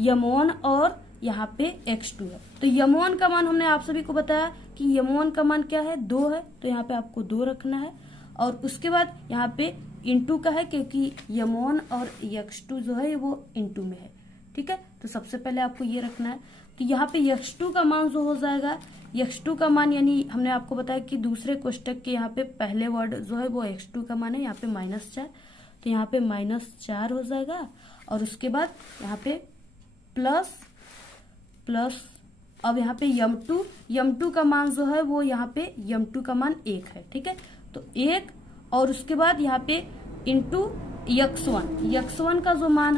m1 और यहाँ पे x2 है। तो यम1 का मान हमने आप सभी को बताया कि यम1 का मान क्या है, 2 है, तो यहाँ पे आपको 2 रखना है। और उसके बाद यहाँ पे इंटू का है क्योंकि यम1 और x2 जो है वो इंटू में है, ठीक है। तो सबसे पहले आपको ये रखना है। तो यहाँ पे x2 का मान जो हो जाएगा, x2 का मान यानी हमने आपको बताया कि दूसरे कोष्टक के यहाँ पे पहले वर्ड जो है वो x2 का मान है, यहाँ पे -4, तो यहाँ पे -4 हो जाएगा। और उसके बाद यहाँ पे प्लस अब यहाँ पे यम2 का मान जो है वो यहाँ पे यम2 का मान 1 है, ठीक है। तो 1 और उसके बाद यहाँ पे इंटू x1 का जो मान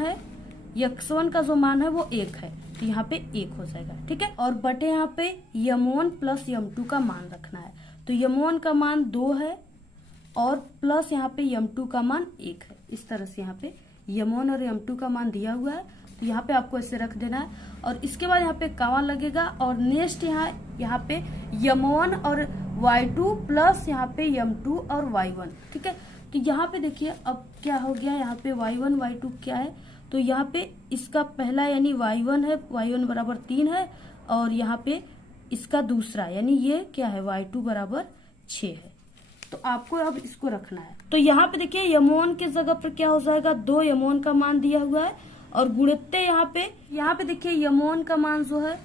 है, वो 1 है, तो यहाँ पे 1 हो जाएगा, ठीक है। और बटे यहाँ पे यम1 प्लस यम2 का मान रखना है। तो यम1 का मान 2 है और प्लस यहाँ पे यम2 का मान 1 है। इस तरह से यहाँ पे यम1 और यम2 का मान दिया हुआ है, तो यहाँ पे आपको ऐसे रख देना है। और इसके बाद यहाँ पे कामा लगेगा और नेक्स्ट यहाँ पे यम1 और y2 प्लस यहाँ पे यम2 और y1, ठीक है। तो यहाँ पे देखिए अब क्या हो गया, यहाँ पे y1 y2 क्या है, तो यहाँ पे इसका पहला यानी y1 है, y1 बराबर 3 है, और यहाँ पे इसका दूसरा यानी ये क्या है, y2 बराबर 6 है। तो आपको अब इसको रखना है। तो यहाँ पे देखिए यम1 के जगह पर क्या हो जाएगा, 2 यम1 का मान दिया हुआ है और गुणित्य यहाँ पे देखिए यम1 का मान जो है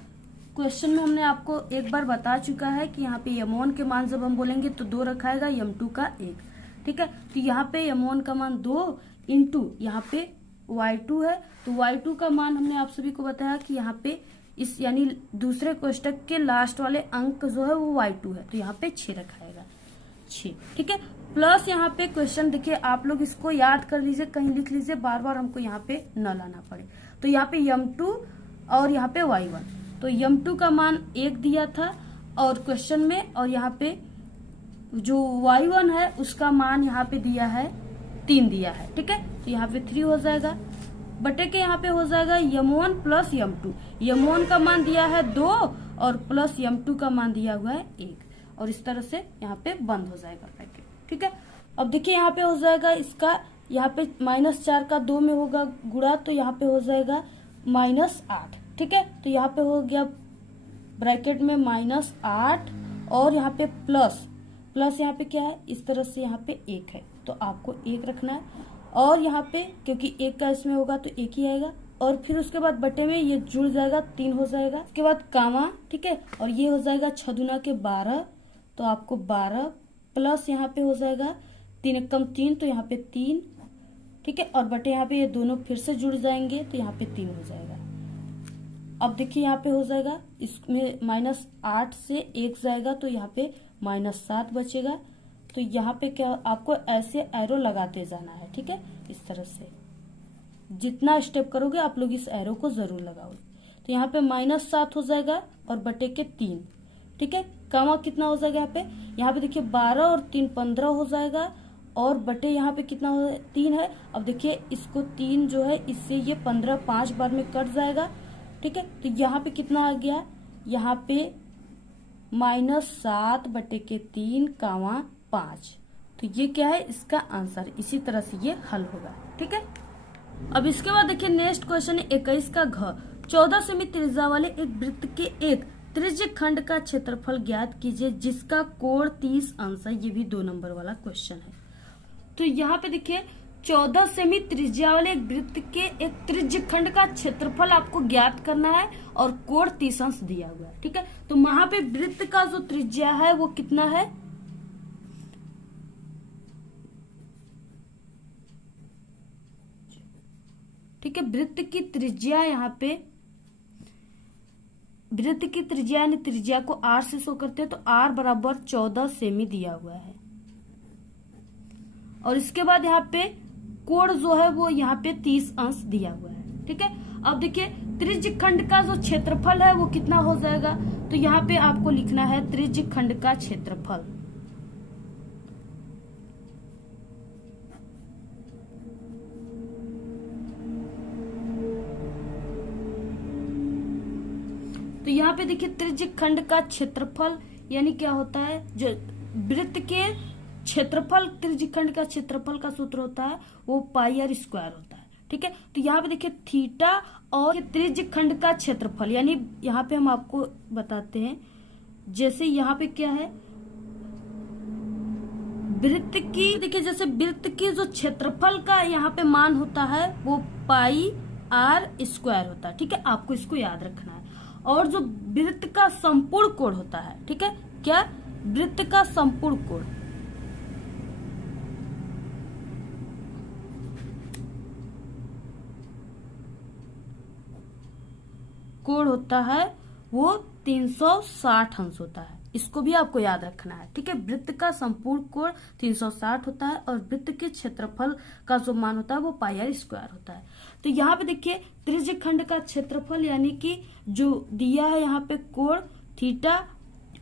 क्वेश्चन में हमने आपको एक बार बता चुका है कि यहाँ पे यम1 के मान जब हम बोलेंगे तो 2 रखाएगा, यम2 का 1, ठीक है। तो यहाँ पे यम1 का मान 2 इंटू यहाँ पे y2 है, तो y2 का मान हमने आप सभी को बताया कि यहाँ पे इस यानी दूसरे कोष्टक के लास्ट वाले अंक जो है वो y2 है, तो यहाँ पे 6 रखाएगा, 6, ठीक है। प्लस यहाँ पे क्वेश्चन देखिए आप लोग इसको याद कर लीजिए, कहीं लिख लीजिए, बार बार हमको यहाँ पे न लाना पड़े। तो यहाँ पे यम2 और यहाँ पे y1, तो यम2 का मान 1 दिया था और क्वेश्चन में, और यहाँ पे जो y1 है उसका मान यहाँ पे दिया है 3 दिया है, ठीक है। तो यहाँ पे 3 हो जाएगा, बटे के यहाँ पे हो जाएगा यम1 प्लस यम2। यम1 का मान दिया है 2 और प्लस यम2 का मान दिया हुआ है 1, और इस तरह से यहाँ पे बंद हो जाएगा पैकेट, ठीक है। अब देखिए यहाँ पे हो जाएगा इसका, यहाँ पे -4 का 2 में होगा गुणा, तो यहाँ पे हो जाएगा -8, ठीक है। तो यहाँ पे हो गया ब्रैकेट में -8 और यहाँ पे प्लस यहाँ पे क्या है, इस तरह से यहाँ पे 1 है, तो आपको 1 रखना है। और यहाँ पे क्योंकि 1 का इसमें होगा तो 1 ही आएगा, और फिर उसके बाद बटे में ये जुड़ जाएगा, 3 हो जाएगा। उसके बाद कामा, ठीक है, और ये हो जाएगा 6 दूना के 12, तो आपको 12 प्लस यहाँ पे हो जाएगा 3 एकम 3, तो यहाँ पे 3, ठीक है। और बटे यहाँ पे ये दोनों फिर से जुड़ जाएंगे, तो यहाँ पे 3 हो जाएगा। अब देखिए यहाँ पे हो जाएगा, इसमें -8 से 1 जाएगा, तो यहाँ पे -7 बचेगा। तो यहाँ पे क्या, आपको ऐसे एरो लगाते जाना है, ठीक है। इस तरह से जितना स्टेप करोगे आप लोग इस एरो को जरूर लगाओ। तो यहाँ पे -7 हो जाएगा और बटे के 3, ठीक है। कामा कितना हो जाएगा यहाँ पे देखिए 12 और 3 15 हो जाएगा, और बटे यहाँ पे कितना हो, 3 है। अब देखिए इसको 3 जो है इससे ये 15 5 बार में कट जाएगा, ठीक है। तो यहाँ पे कितना आ गया, यहाँ पे -7 बटे के 3 कामा 5, तो ये क्या है इसका आंसर। इसी तरह से ये हल होगा, ठीक है। अब इसके बाद देखिए नेक्स्ट क्वेश्चन है 21 का घ। 14 सेमी त्रिज्या वाले एक वृत्त के एक त्रिज्य खंड का क्षेत्रफल ज्ञात कीजिए जिसका कोण 30 अंश है। ये भी 2 नंबर वाला क्वेश्चन है। तो यहाँ पे देखिए 14 सेमी त्रिज्या वाले एक वृत्त के एक त्रिज्य खंड का क्षेत्रफल आपको ज्ञात करना है और कोण 30 अंश दिया हुआ है, ठीक है। तो वहां पे वृत्त का जो त्रिज्या है वो कितना है, ठीक है। वृत्त की त्रिज्या यहाँ पे, वृत्त की त्रिज्या यानी त्रिज्या को r से शो करते हैं, तो r बराबर 14 सेमी दिया हुआ है। और इसके बाद यहाँ पे कोण जो है वो यहाँ पे 30 अंश दिया हुआ है, ठीक है। अब देखिए त्रिज्य खंड का जो क्षेत्रफल है वो कितना हो जाएगा, तो यहाँ पे आपको लिखना है त्रिज्य खंड का क्षेत्रफल। तो यहाँ पे देखिए त्रिज्य खंड का क्षेत्रफल यानी क्या होता है, जो वृत्त के क्षेत्रफल त्रिज्य खंड का क्षेत्रफल का सूत्र होता है वो पाई r स्क्वायर होता है, ठीक है। तो यहाँ पे देखिए थीटा और त्रिज्य खंड का क्षेत्रफल, यानी यहाँ पे हम आपको बताते हैं, जैसे यहाँ पे क्या है, वृत्त की, देखिए जैसे वृत्त की जो क्षेत्रफल का यहाँ पे मान होता है वो पाई आर स्क्वायर होता है, ठीक है। आपको इसको याद रखना है। और जो वृत्त का संपूर्ण कोण होता है, ठीक है, क्या, वृत्त का संपूर्ण कोण, कोण होता है वो 360 अंश होता है। इसको भी आपको याद रखना है, ठीक है। वृत्त का संपूर्ण कोण 360 होता है और वृत्त के क्षेत्रफल का जो मान होता है वो पाई आर स्क्वायर होता है। तो यहाँ पे देखिए त्रिज्य खंड का क्षेत्रफल, यानी कि जो दिया है यहाँ पे कोण थीटा,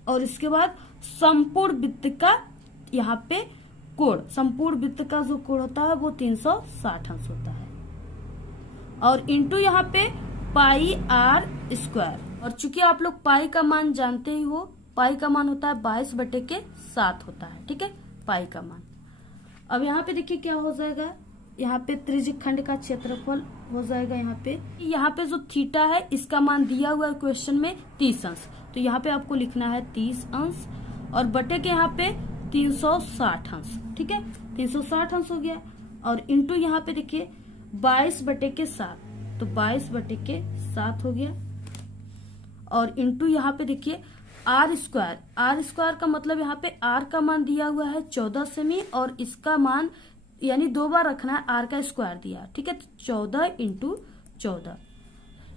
और इसके बाद संपूर्ण वृत्त का यहाँ पे कोण, संपूर्ण वृत्त का जो कोण होता है वो 360 अंश होता है, और इंटू यहाँ पे पाई आर स्क्वायर। और चूंकि आप लोग पाई का मान जानते ही हो, पाई का मान होता है 22/7 होता है, ठीक है, पाई का मान। अब यहाँ पे देखिए क्या हो जाएगा, यहाँ पे त्रिज्य खंड का क्षेत्रफल हो जाएगा, यहाँ पे जो थीटा है इसका मान दिया हुआ है क्वेश्चन में 30 अंश, तो यहाँ पे आपको लिखना है 30 अंश, और बटे के यहाँ पे 360 अंश, ठीक है, 360 अंश हो गया, और इंटू यहाँ पे देखिए 22/7, तो 22/7 हो गया, और इंटू यहाँ पे देखिए आर स्क्वायर, आर स्क्वायर का मतलब यहाँ पे आर का मान दिया हुआ है 14 सेमी, और इसका मान यानी 2 बार रखना है, आर का स्क्वायर दिया, ठीक है, तो 14 × 14,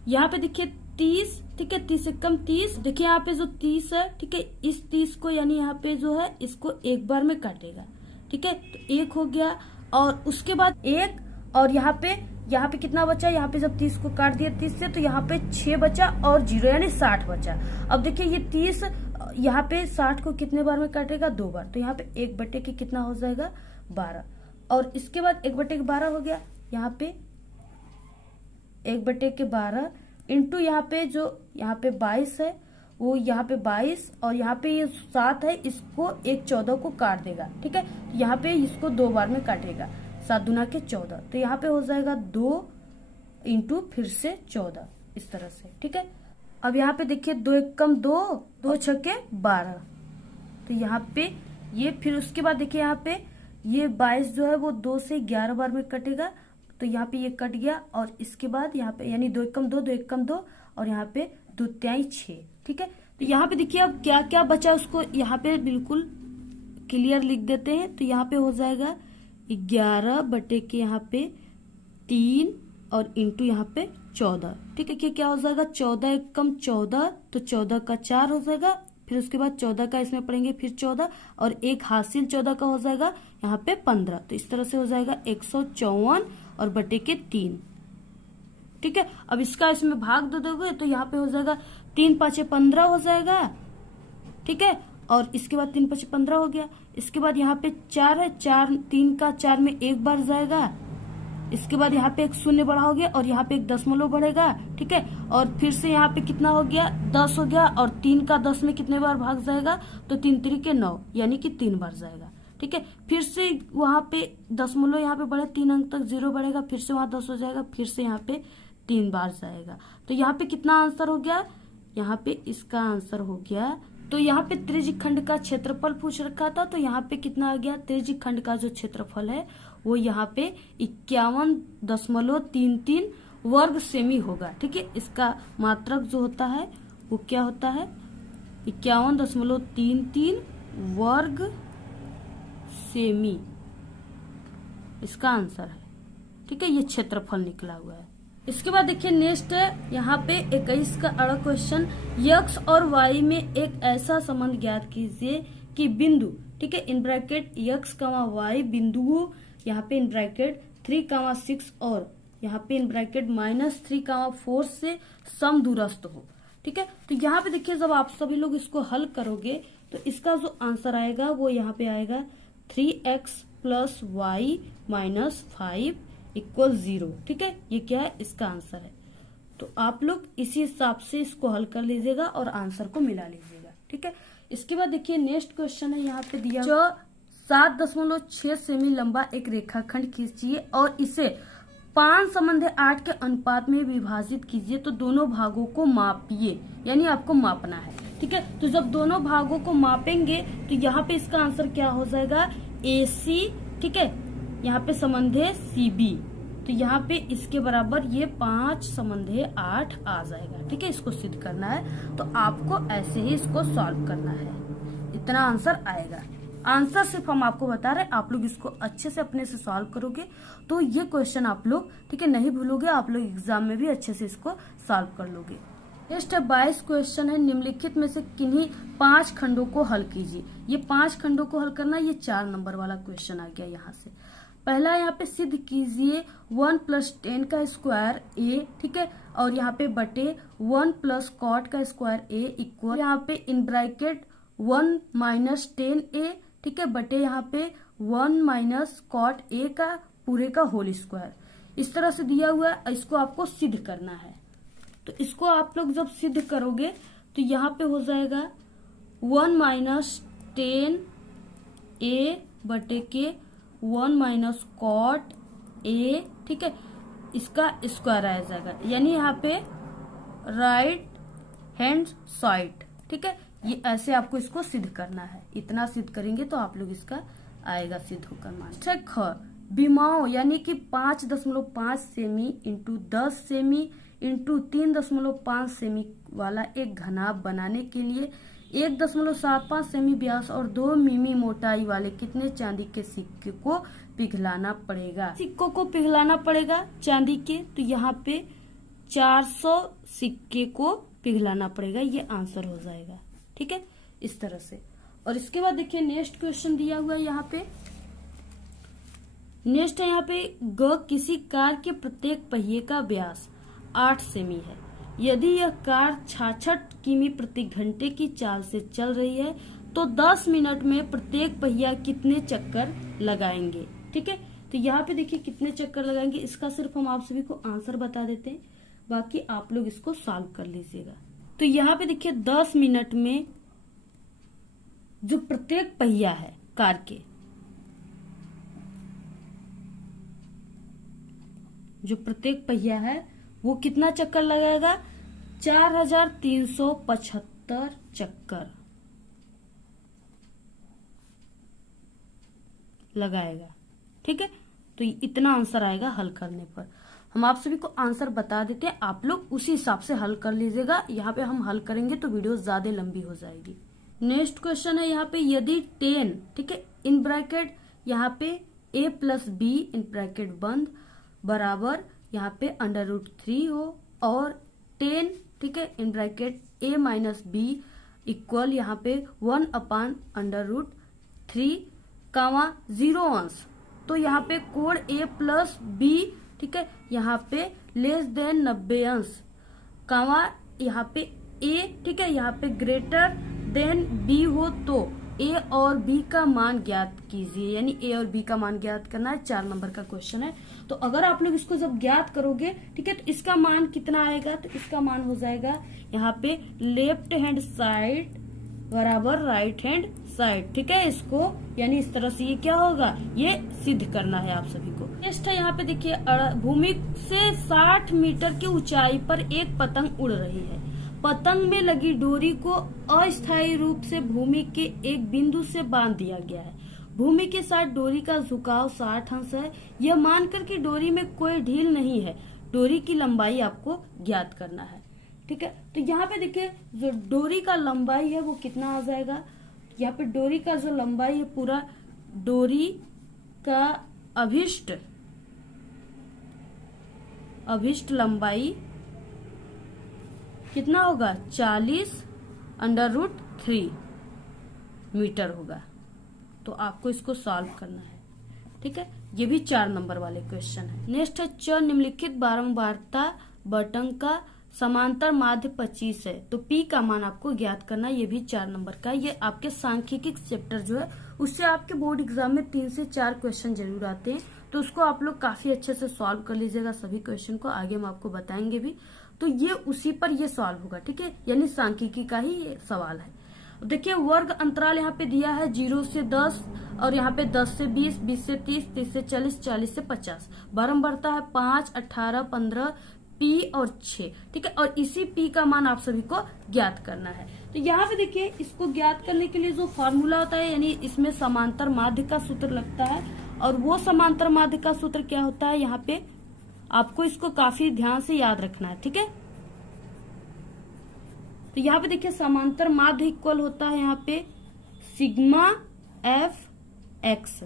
यहाँ पे देखिए 30, ठीक है, 30 से कम 30, देखिए यहाँ पे जो 30 है, ठीक है, इस 30 को यानी यहाँ पे जो है इसको एक बार में काटेगा, ठीक है, तो 1 हो गया, और उसके बाद 1, और यहाँ पे कितना बचा, यहाँ पे जब 30 को काट दिया 30 से, तो यहाँ पे 6 बचा और 0 यानी 60 बचा। अब देखिए ये 30 यहाँ पे 60 को कितने बार में काटेगा, 2 बार, तो यहाँ पे 1/, कितना हो जाएगा 12, और इसके बाद 1/12 हो गया, यहाँ पे 1/12 इंटू यहाँ पे जो यहाँ पे 22 है, वो यहाँ पे 22, और यहाँ पे ये 7 है, इसको 1/14 को काट देगा, ठीक है, यहाँ पे इसको 2 बार में काटेगा, 7 दूना के 14, तो यहाँ पे हो जाएगा 2 इंटू फिर से 14, इस तरह से, ठीक है। अब यहाँ पे देखिए 2 × 1 = 2, 2 × 6 = 12, तो यहाँ पे ये, फिर उसके बाद देखिए यहाँ पे ये 22 जो है वो 2 से 11 बार में कटेगा, तो यहाँ पे ये कट गया, और इसके बाद यहाँ पे यानी 2 × 1 = 2, 2 × 1 = 2, और यहाँ पे 2 × 3 = 6, ठीक है। तो यहाँ पे देखिए अब क्या क्या बचा उसको यहाँ पे बिल्कुल क्लियर लिख देते हैं, तो यहाँ पे हो जाएगा 11 के यहाँ पे 3 और इंटू यहाँ पे 14, ठीक है, क्या हो जाएगा 14 × 1 = 14, तो 14 का 4 हो जाएगा, फिर उसके बाद 14 का इसमें पढ़ेंगे, फिर 14, और एक हासिल 14 का हो जाएगा यहाँ पे 15, तो इस तरह से हो जाएगा 154 और बटे के 3, ठीक है। अब इसका इसमें भाग दे दोगे तो यहाँ पे हो जाएगा 3 × 5 = 15 हो जाएगा, ठीक है, और इसके बाद 3 × 5 = 15 हो गया, इसके बाद यहाँ पे 4 है, 4 3 का 4 में 1 बार जाएगा, इसके बाद यहाँ पे एक 0 बढ़ा हो गया, और यहाँ पे एक दशमलव बढ़ेगा, ठीक है, और फिर से यहाँ पे कितना हो गया 10 हो गया, और 3 का 10 में कितने बार भाग जाएगा, तो 3 × 3 = 9, यानी कि 3 बार जाएगा, ठीक है। फिर से वहां पे दशमलव यहाँ पे बढ़े, 3 अंक तक 0 बढ़ेगा, फिर से वहां 10 हो जाएगा, फिर से यहाँ पे 3 बार जाएगा, तो यहाँ पे कितना आंसर हो गया, यहाँ पे इसका आंसर हो गया, तो यहाँ पे त्रिज्य खंड का क्षेत्रफल पूछ रखा था, तो यहाँ पे कितना आ गया, त्रिज्य खंड का जो क्षेत्रफल है वो यहाँ पे 51.33 वर्ग सेमी होगा, ठीक है। इसका मात्रक जो होता है वो क्या होता है, 51.33 वर्ग सेमी, इसका आंसर है, ठीक है, ये क्षेत्रफल निकला हुआ है। इसके बाद देखिए नेक्स्ट है यहाँ पे 21 का अड़ा क्वेश्चन, x और y में एक ऐसा संबंध ज्ञात कीजिए कि बिंदु, ठीक है, इन ब्रैकेट x, y बिंदुओं यहाँ पे इन ब्रैकेट 3, 6 और यहाँ पे इन ब्रैकेट -3, 4 से समदूरस्थ हो, ठीक है। तो यहाँ पे देखिए जब आप सभी लोग इसको हल करोगे तो इसका जो आंसर आएगा वो यहाँ पे आएगा 3x + y - 5 = 0, ठीक है, ये क्या है, इसका आंसर है। तो आप लोग इसी हिसाब से इसको हल कर लीजिएगा और आंसर को मिला लीजिएगा, ठीक है। इसके बाद देखिए नेक्स्ट क्वेश्चन है यहाँ पे दिया, जो 7.6 सेमी लंबा एक रेखाखंड खींचिए और इसे 5 संबंधी 8 के अनुपात में विभाजित कीजिए तो दोनों भागों को मापिए, यानी आपको मापना है। ठीक है, तो जब दोनों भागों को मापेंगे तो यहाँ पे इसका आंसर क्या हो जाएगा, AC। ठीक है, यहाँ पे संबंधी CB, तो यहाँ पे इसके बराबर ये 5 संबंधी 8 आ जाएगा। ठीक है, इसको सिद्ध करना है तो आपको ऐसे ही इसको सॉल्व करना है, इतना आंसर आएगा। आंसर सिर्फ हम आपको बता रहे हैं, आप लोग इसको अच्छे से अपने से सॉल्व करोगे तो ये क्वेश्चन आप लोग ठीक है नहीं भूलोगे, आप लोग एग्जाम में भी अच्छे से इसको सॉल्व कर लोगे। नेक्स्ट है 22 क्वेश्चन है, निम्नलिखित में से किन्हीं 5 खंडों को हल कीजिए। ये 5 खंडों को हल करना, ये 4 नंबर वाला क्वेश्चन आ गया यहाँ से। पहला यहाँ पे सिद्ध कीजिए 1 + 10 का स्क्वायर A, ठीक है, और यहाँ पे बटे 1 + cot का स्क्वायर A इक्वल यहाँ पे इन ब्रैकेट 1 - 10A, ठीक है, बटे यहाँ पे 1 - cot A का पूरे का होल स्क्वायर। इस तरह से दिया हुआ है, इसको आपको सिद्ध करना है। तो इसको आप लोग जब सिद्ध करोगे तो यहाँ पे हो जाएगा 1 - 10A बटे के 1 - cot A, ठीक है, इसका स्क्वायर आ जाएगा, यानी यहाँ पे राइट हैंड साइड। ठीक है, ये ऐसे आपको इसको सिद्ध करना है, इतना सिद्ध करेंगे तो आप लोग इसका आएगा सिद्ध होकर मान। ठीक है, विमाओं यानी कि 5.5 semi into 10 semi into 3.5 semi वाला एक घनाभ बनाने के लिए 1.75 सेमी व्यास और 2 मिमी मोटाई वाले कितने चांदी के सिक्के को पिघलाना पड़ेगा। सिक्कों को पिघलाना पड़ेगा चांदी के, तो यहाँ पे 400 सिक्के को पिघलाना पड़ेगा, ये आंसर हो जाएगा। ठीक है, इस तरह से। और इसके बाद देखिए नेक्स्ट क्वेश्चन दिया हुआ है यहाँ पे। नेक्स्ट है यहाँ पे किसी कार के प्रत्येक पहिए का व्यास 8 सेमी है। यदि यह कार 66 किमी प्रति घंटे की चाल से चल रही है तो 10 मिनट में प्रत्येक पहिया कितने चक्कर लगाएंगे। ठीक है, तो यहाँ पे देखिए कितने चक्कर लगाएंगे, इसका सिर्फ हम आप सभी को आंसर बता देते हैं, बाकी आप लोग इसको सॉल्व कर लीजिएगा। तो यहाँ पे देखिए 10 मिनट में जो प्रत्येक पहिया है कार के, जो प्रत्येक पहिया है वो कितना चक्कर लगाएगा, 4375 चक्कर लगाएगा। ठीक है, तो इतना आंसर आएगा हल करने पर। हम आप सभी को आंसर बता देते हैं, आप लोग उसी हिसाब से हल कर लीजिएगा। यहाँ पे हम हल करेंगे तो वीडियो ज्यादा लंबी हो जाएगी। नेक्स्ट क्वेश्चन है यहाँ पे, यदि 10, ठीक है, इन ब्रैकेट यहाँ पे A + B इन ब्रैकेट बंद बराबर यहाँ पे √3 हो और 10, ठीक है, in bracket A - B equal यहाँ पे 1/√3 कामा 0 अंश, तो यहाँ पे कोण A + B, ठीक है, यहाँ पे << 90 अंश कामा यहाँ पे A, ठीक है, यहाँ पे > B हो तो A और B का मान ज्ञात कीजिए, यानी A और B का मान ज्ञात करना है। 4 नंबर का क्वेश्चन है। तो अगर आप लोग इसको जब ज्ञात करोगे, ठीक है, तो इसका मान कितना आएगा, तो इसका मान हो जाएगा यहाँ पे लेफ्ट हैंड साइड बराबर राइट हैंड साइड। ठीक है, इसको यानी इस तरह से ये क्या होगा, ये सिद्ध करना है आप सभी को। नेक्स्ट है यहाँ पे देखिए, भूमि से 60 मीटर की ऊंचाई पर एक पतंग उड़ रही है। पतंग में लगी डोरी को अस्थायी रूप से भूमि के एक बिंदु से बांध दिया गया है। भूमि के साथ डोरी का झुकाव 60 अंश है। यह मानकर कि डोरी में कोई ढील नहीं है, डोरी की लंबाई आपको ज्ञात करना है। ठीक है, तो यहाँ पे देखिए जो डोरी का लंबाई है वो कितना आ जाएगा, यहाँ पे डोरी का जो लंबाई है, पूरा डोरी का अभिष्ट लंबाई कितना होगा, 40√3 मीटर होगा। तो आपको इसको सॉल्व करना है। ठीक है, ये भी 4 नंबर वाले क्वेश्चन है। नेक्स्ट है निम्नलिखित बारंबारता बटन का समांतर माध्य 25 है, तो P का मान आपको ज्ञात करना है। ये भी 4 नंबर का। ये आपके सांख्यिकी चैप्टर जो है उससे आपके बोर्ड एग्जाम में 3 से 4 क्वेश्चन जरूर आते हैं, तो उसको आप लोग काफी अच्छे से सॉल्व कर लीजिएगा। सभी क्वेश्चन को आगे हम आपको बताएंगे भी, तो ये उसी पर ये सॉल्व होगा। ठीक है, यानी सांख्यिकी का ही ये सवाल है। अब देखिए वर्ग अंतराल यहाँ पे दिया है 0 से 10 और यहाँ पे 10 से 20, 20 से 30, 30 से 40, 40 से 50। बारंबारता है 5, 18, 15, P और 6, ठीक है। और इसी P का मान आप सभी को ज्ञात करना है। तो यहाँ पे देखिए इसको ज्ञात करने के लिए जो फॉर्मूला होता है, यानी इसमें समांतर माध्य का सूत्र लगता है, और वो समांतर माध्य का सूत्र क्या होता है, यहाँ पे आपको इसको काफी ध्यान से याद रखना है, ठीक है। तो यहाँ पे देखिए समांतर माध्य इक्वल होता है यहाँ पे सिग्मा एफ एक्स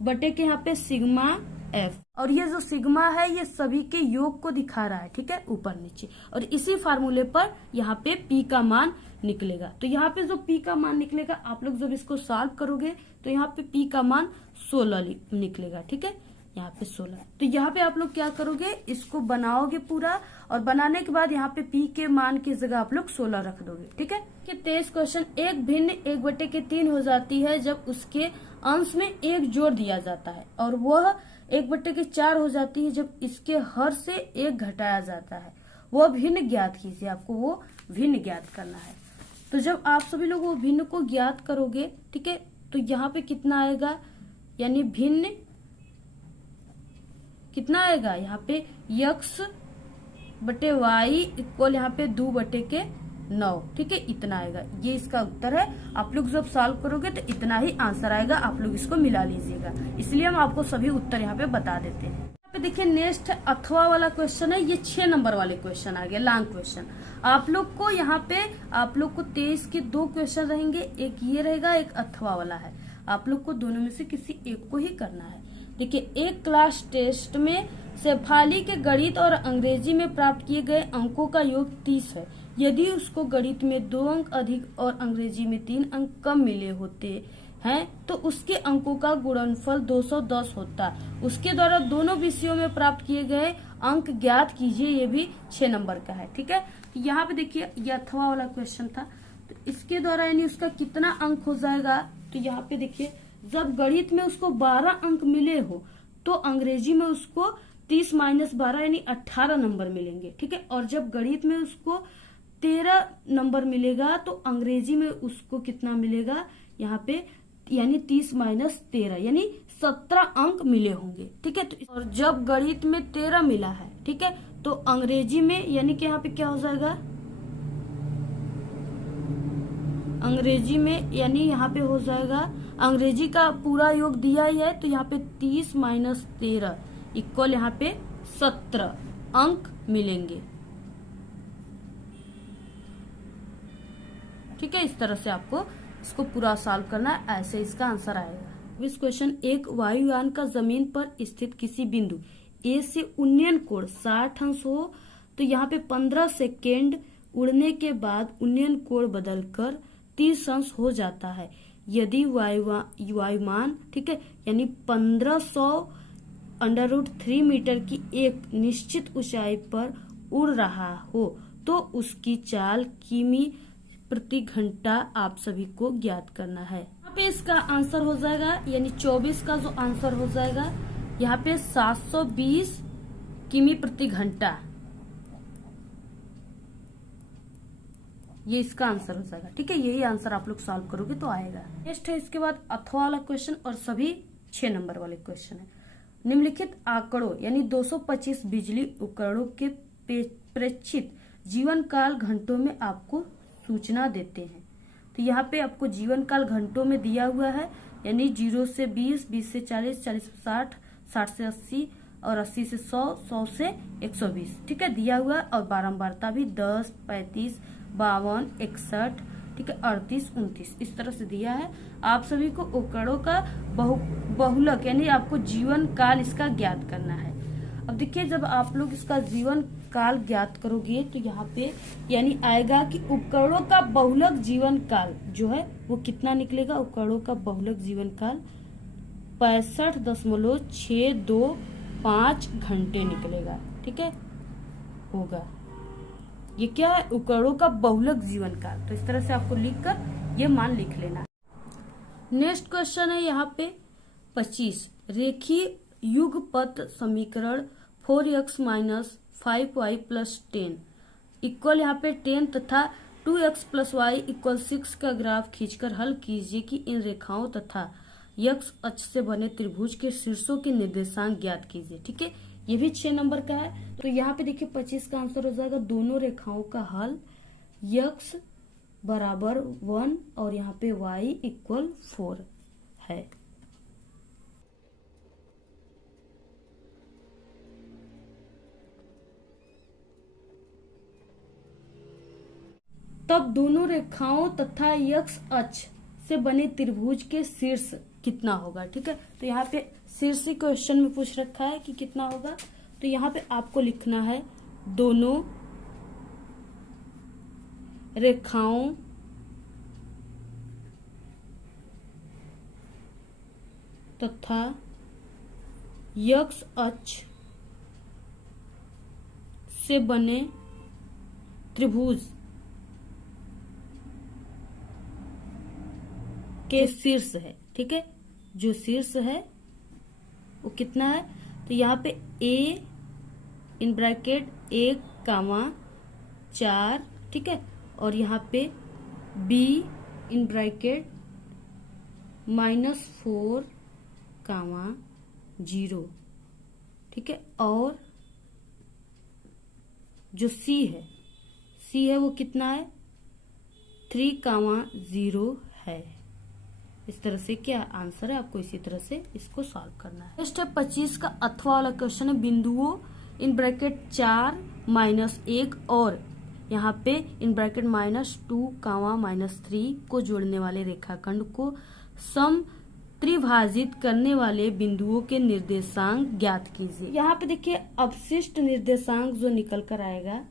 बटे के यहाँ पे सिग्मा एफ, और ये जो सिग्मा है ये सभी के योग को दिखा रहा है, ठीक है, ऊपर नीचे। और इसी फार्मूले पर यहाँ पे P का मान निकलेगा। तो यहाँ पे जो P का मान निकलेगा, आप लोग जब इसको सॉल्व करोगे तो यहाँ पे P का मान 16 निकलेगा, ठीक है, यहाँ पे 16। तो यहाँ पे आप लोग क्या करोगे, इसको बनाओगे पूरा, और बनाने के बाद यहाँ पे P के मान की जगह आप लोग 16 रख दोगे, ठीक है। 23 क्वेश्चन, एक भिन्न 1/3 हो जाती है जब उसके अंश में 1 जोड़ दिया जाता है, और वह 1/4 हो जाती है जब इसके हर से 1 घटाया जाता है। वह भिन्न ज्ञात कीजिए, आपको वो भिन्न ज्ञात करना है। तो जब आप सभी लोग वो भिन्न को ज्ञात करोगे, ठीक है, तो यहाँ पे कितना आएगा, यानी भिन्न कितना आएगा, यहाँ पे x बटे वाई इक्वल यहाँ पे 2/9, ठीक है, इतना आएगा। ये इसका उत्तर है। आप लोग जब सॉल्व करोगे तो इतना ही आंसर आएगा, आप लोग इसको मिला लीजिएगा। इसलिए हम आपको सभी उत्तर यहाँ पे बता देते हैं। यहाँ पे देखिए नेक्स्ट अथवा वाला क्वेश्चन है, ये 6 नंबर वाले क्वेश्चन आ गए, लॉन्ग क्वेश्चन। आप लोग को यहाँ पे आप लोग को 23 के 2 क्वेश्चन रहेंगे, एक ये रहेगा, एक अथवा वाला है। आप लोग को दोनों में से किसी एक को ही करना है। देखिए एक क्लास टेस्ट में शेफाली के गणित और अंग्रेजी में प्राप्त किए गए अंकों का योग 30 है। यदि उसको गणित में 2 अंक अधिक और अंग्रेजी में 3 अंक कम मिले होते हैं तो उसके अंकों का गुणनफल 210 होता। उसके द्वारा दोनों विषयों में प्राप्त किए गए अंक ज्ञात कीजिए। ये भी 6 नंबर का है, ठीक है। यहाँ पे देखिए ये अथवा वाला क्वेश्चन था, तो इसके द्वारा यानी उसका कितना अंक हो जाएगा, तो यहाँ पे देखिए जब गणित में उसको 12 अंक मिले हो तो अंग्रेजी में उसको 30 - 12 यानी 18 नंबर मिलेंगे, ठीक है। और जब गणित में उसको 13 नंबर मिलेगा तो अंग्रेजी में उसको कितना मिलेगा, यहाँ पे यानी 30 - 13 यानी 17 अंक मिले होंगे, ठीक है। तो और जब गणित में 13 मिला है, ठीक है, तो अंग्रेजी में यानी कि यहाँ पे क्या हो जाएगा, अंग्रेजी में यानी यहाँ पे हो जाएगा, अंग्रेजी का पूरा योग दिया ही है, तो यहाँ पे 30 - 13 इक्वल यहाँ पे 17 अंक मिलेंगे, ठीक है। इस तरह से आपको इसको पूरा सॉल्व करना है, ऐसे इसका आंसर आएगा। इस क्वेश्चन, एक वायुयान का जमीन पर स्थित किसी बिंदु ए से उन्नयन कोण 60 अंश हो तो यहाँ पे 15 सेकेंड उड़ने के बाद उन्नयन कोण बदलकर 30 अंश हो जाता है। यदि वायुमान, ठीक है, यानी 1500 √3 मीटर की एक निश्चित ऊंचाई पर उड़ रहा हो तो उसकी चाल किमी प्रति घंटा आप सभी को ज्ञात करना है। यहाँ पे इसका आंसर हो जाएगा, यानी 24 का जो आंसर हो जाएगा यहाँ पे 720 किमी प्रति घंटा, ये इसका आंसर हो जाएगा, ठीक है। यही आंसर आप लोग सॉल्व करोगे तो आएगा। नेक्स्ट है इसके बाद अथवा वाला क्वेश्चन, और सभी 6 नंबर वाले क्वेश्चन है। निम्नलिखित आंकड़ों यानी 225 बिजली उपकरणों के प्रेक्षित जीवन काल घंटों में आपको सूचना देते हैं। तो यहाँ पे आपको जीवन काल घंटों में दिया हुआ है, यानी 0 से 20, 20 से 40, 40 से 60, 60 से 80 और 80 से 100, 100 से 120, ठीक है, दिया हुआ है। और बारंबारता भी 10, 35, 52, 61, ठीक है, 38, 29 इस तरह से दिया है। आप सभी को उपकरणों का बहुलक यानी आपको जीवन काल इसका ज्ञात करना है। अब देखिए जब आप लोग इसका जीवन काल ज्ञात करोगे तो यहाँ पे यानी आएगा कि उपकरणों का बहुलक जीवन काल जो है वो कितना निकलेगा। उपकरणों का बहुलक जीवन काल 65.625 घंटे निकलेगा, ठीक है, होगा। ये क्या है, उपकरणों का बहुलक जीवन काल। तो इस तरह से आपको लिखकर ये मान लिख लेना। नेक्स्ट क्वेश्चन है यहाँ पे 25, रेखीय युगपत समीकरण 4x - 5y + 10 इक्वल यहाँ पे 10 तथा 2x प्लस वाई इक्वल 6 का ग्राफ खींचकर हल कीजिए कि इन रेखाओं तथा यक्ष अक्ष से बने त्रिभुज के शीर्षों के निर्देशांक ज्ञात कीजिए। ठीक है, ये भी 6 नंबर का है। तो यहाँ पे देखिए 25 का आंसर हो जाएगा दोनों रेखाओं का हल यक्ष बराबर 1 और यहाँ पे y इक्वल 4 है। तब दोनों रेखाओं तथा यक्ष अक्ष से बने त्रिभुज के शीर्ष कितना होगा। ठीक है, तो यहाँ पे शीर्ष क्वेश्चन में पूछ रखा है कि कितना होगा। तो यहाँ पे आपको लिखना है दोनों रेखाओं तथा यक्ष अक्ष से बने त्रिभुज के शीर्ष है। ठीक है, जो शीर्ष है वो कितना है, तो यहाँ पे a इन ब्रैकेट 1,4, ठीक है, और यहाँ पे b इन ब्रैकेट -4,0, ठीक है, और जो c है वो कितना है 3,0 है। इस तरह से क्या आंसर है, आपको इसी तरह से इसको सॉल्व करना है। नेक्स्ट है 25 का अथवा वाला क्वेश्चन है। बिंदुओं इन ब्रैकेट 4 -1 और यहाँ पे इन ब्रैकेट -2, -3 को जोड़ने वाले रेखाखंड को सम त्रिभाजित करने वाले बिंदुओं के निर्देशांक ज्ञात कीजिए। यहाँ पे देखिए अवशिष्ट निर्देशांक जो निकल कर आएगा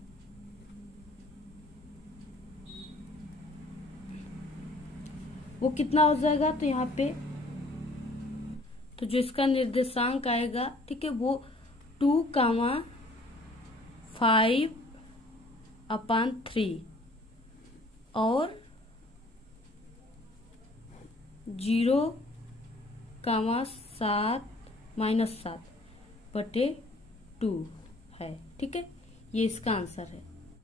वो कितना हो जाएगा, तो यहाँ पे तो जो इसका निर्देशांक आएगा, ठीक है, वो 2,5/3 और 0,7 -7/2 है। ठीक है, ये इसका आंसर है।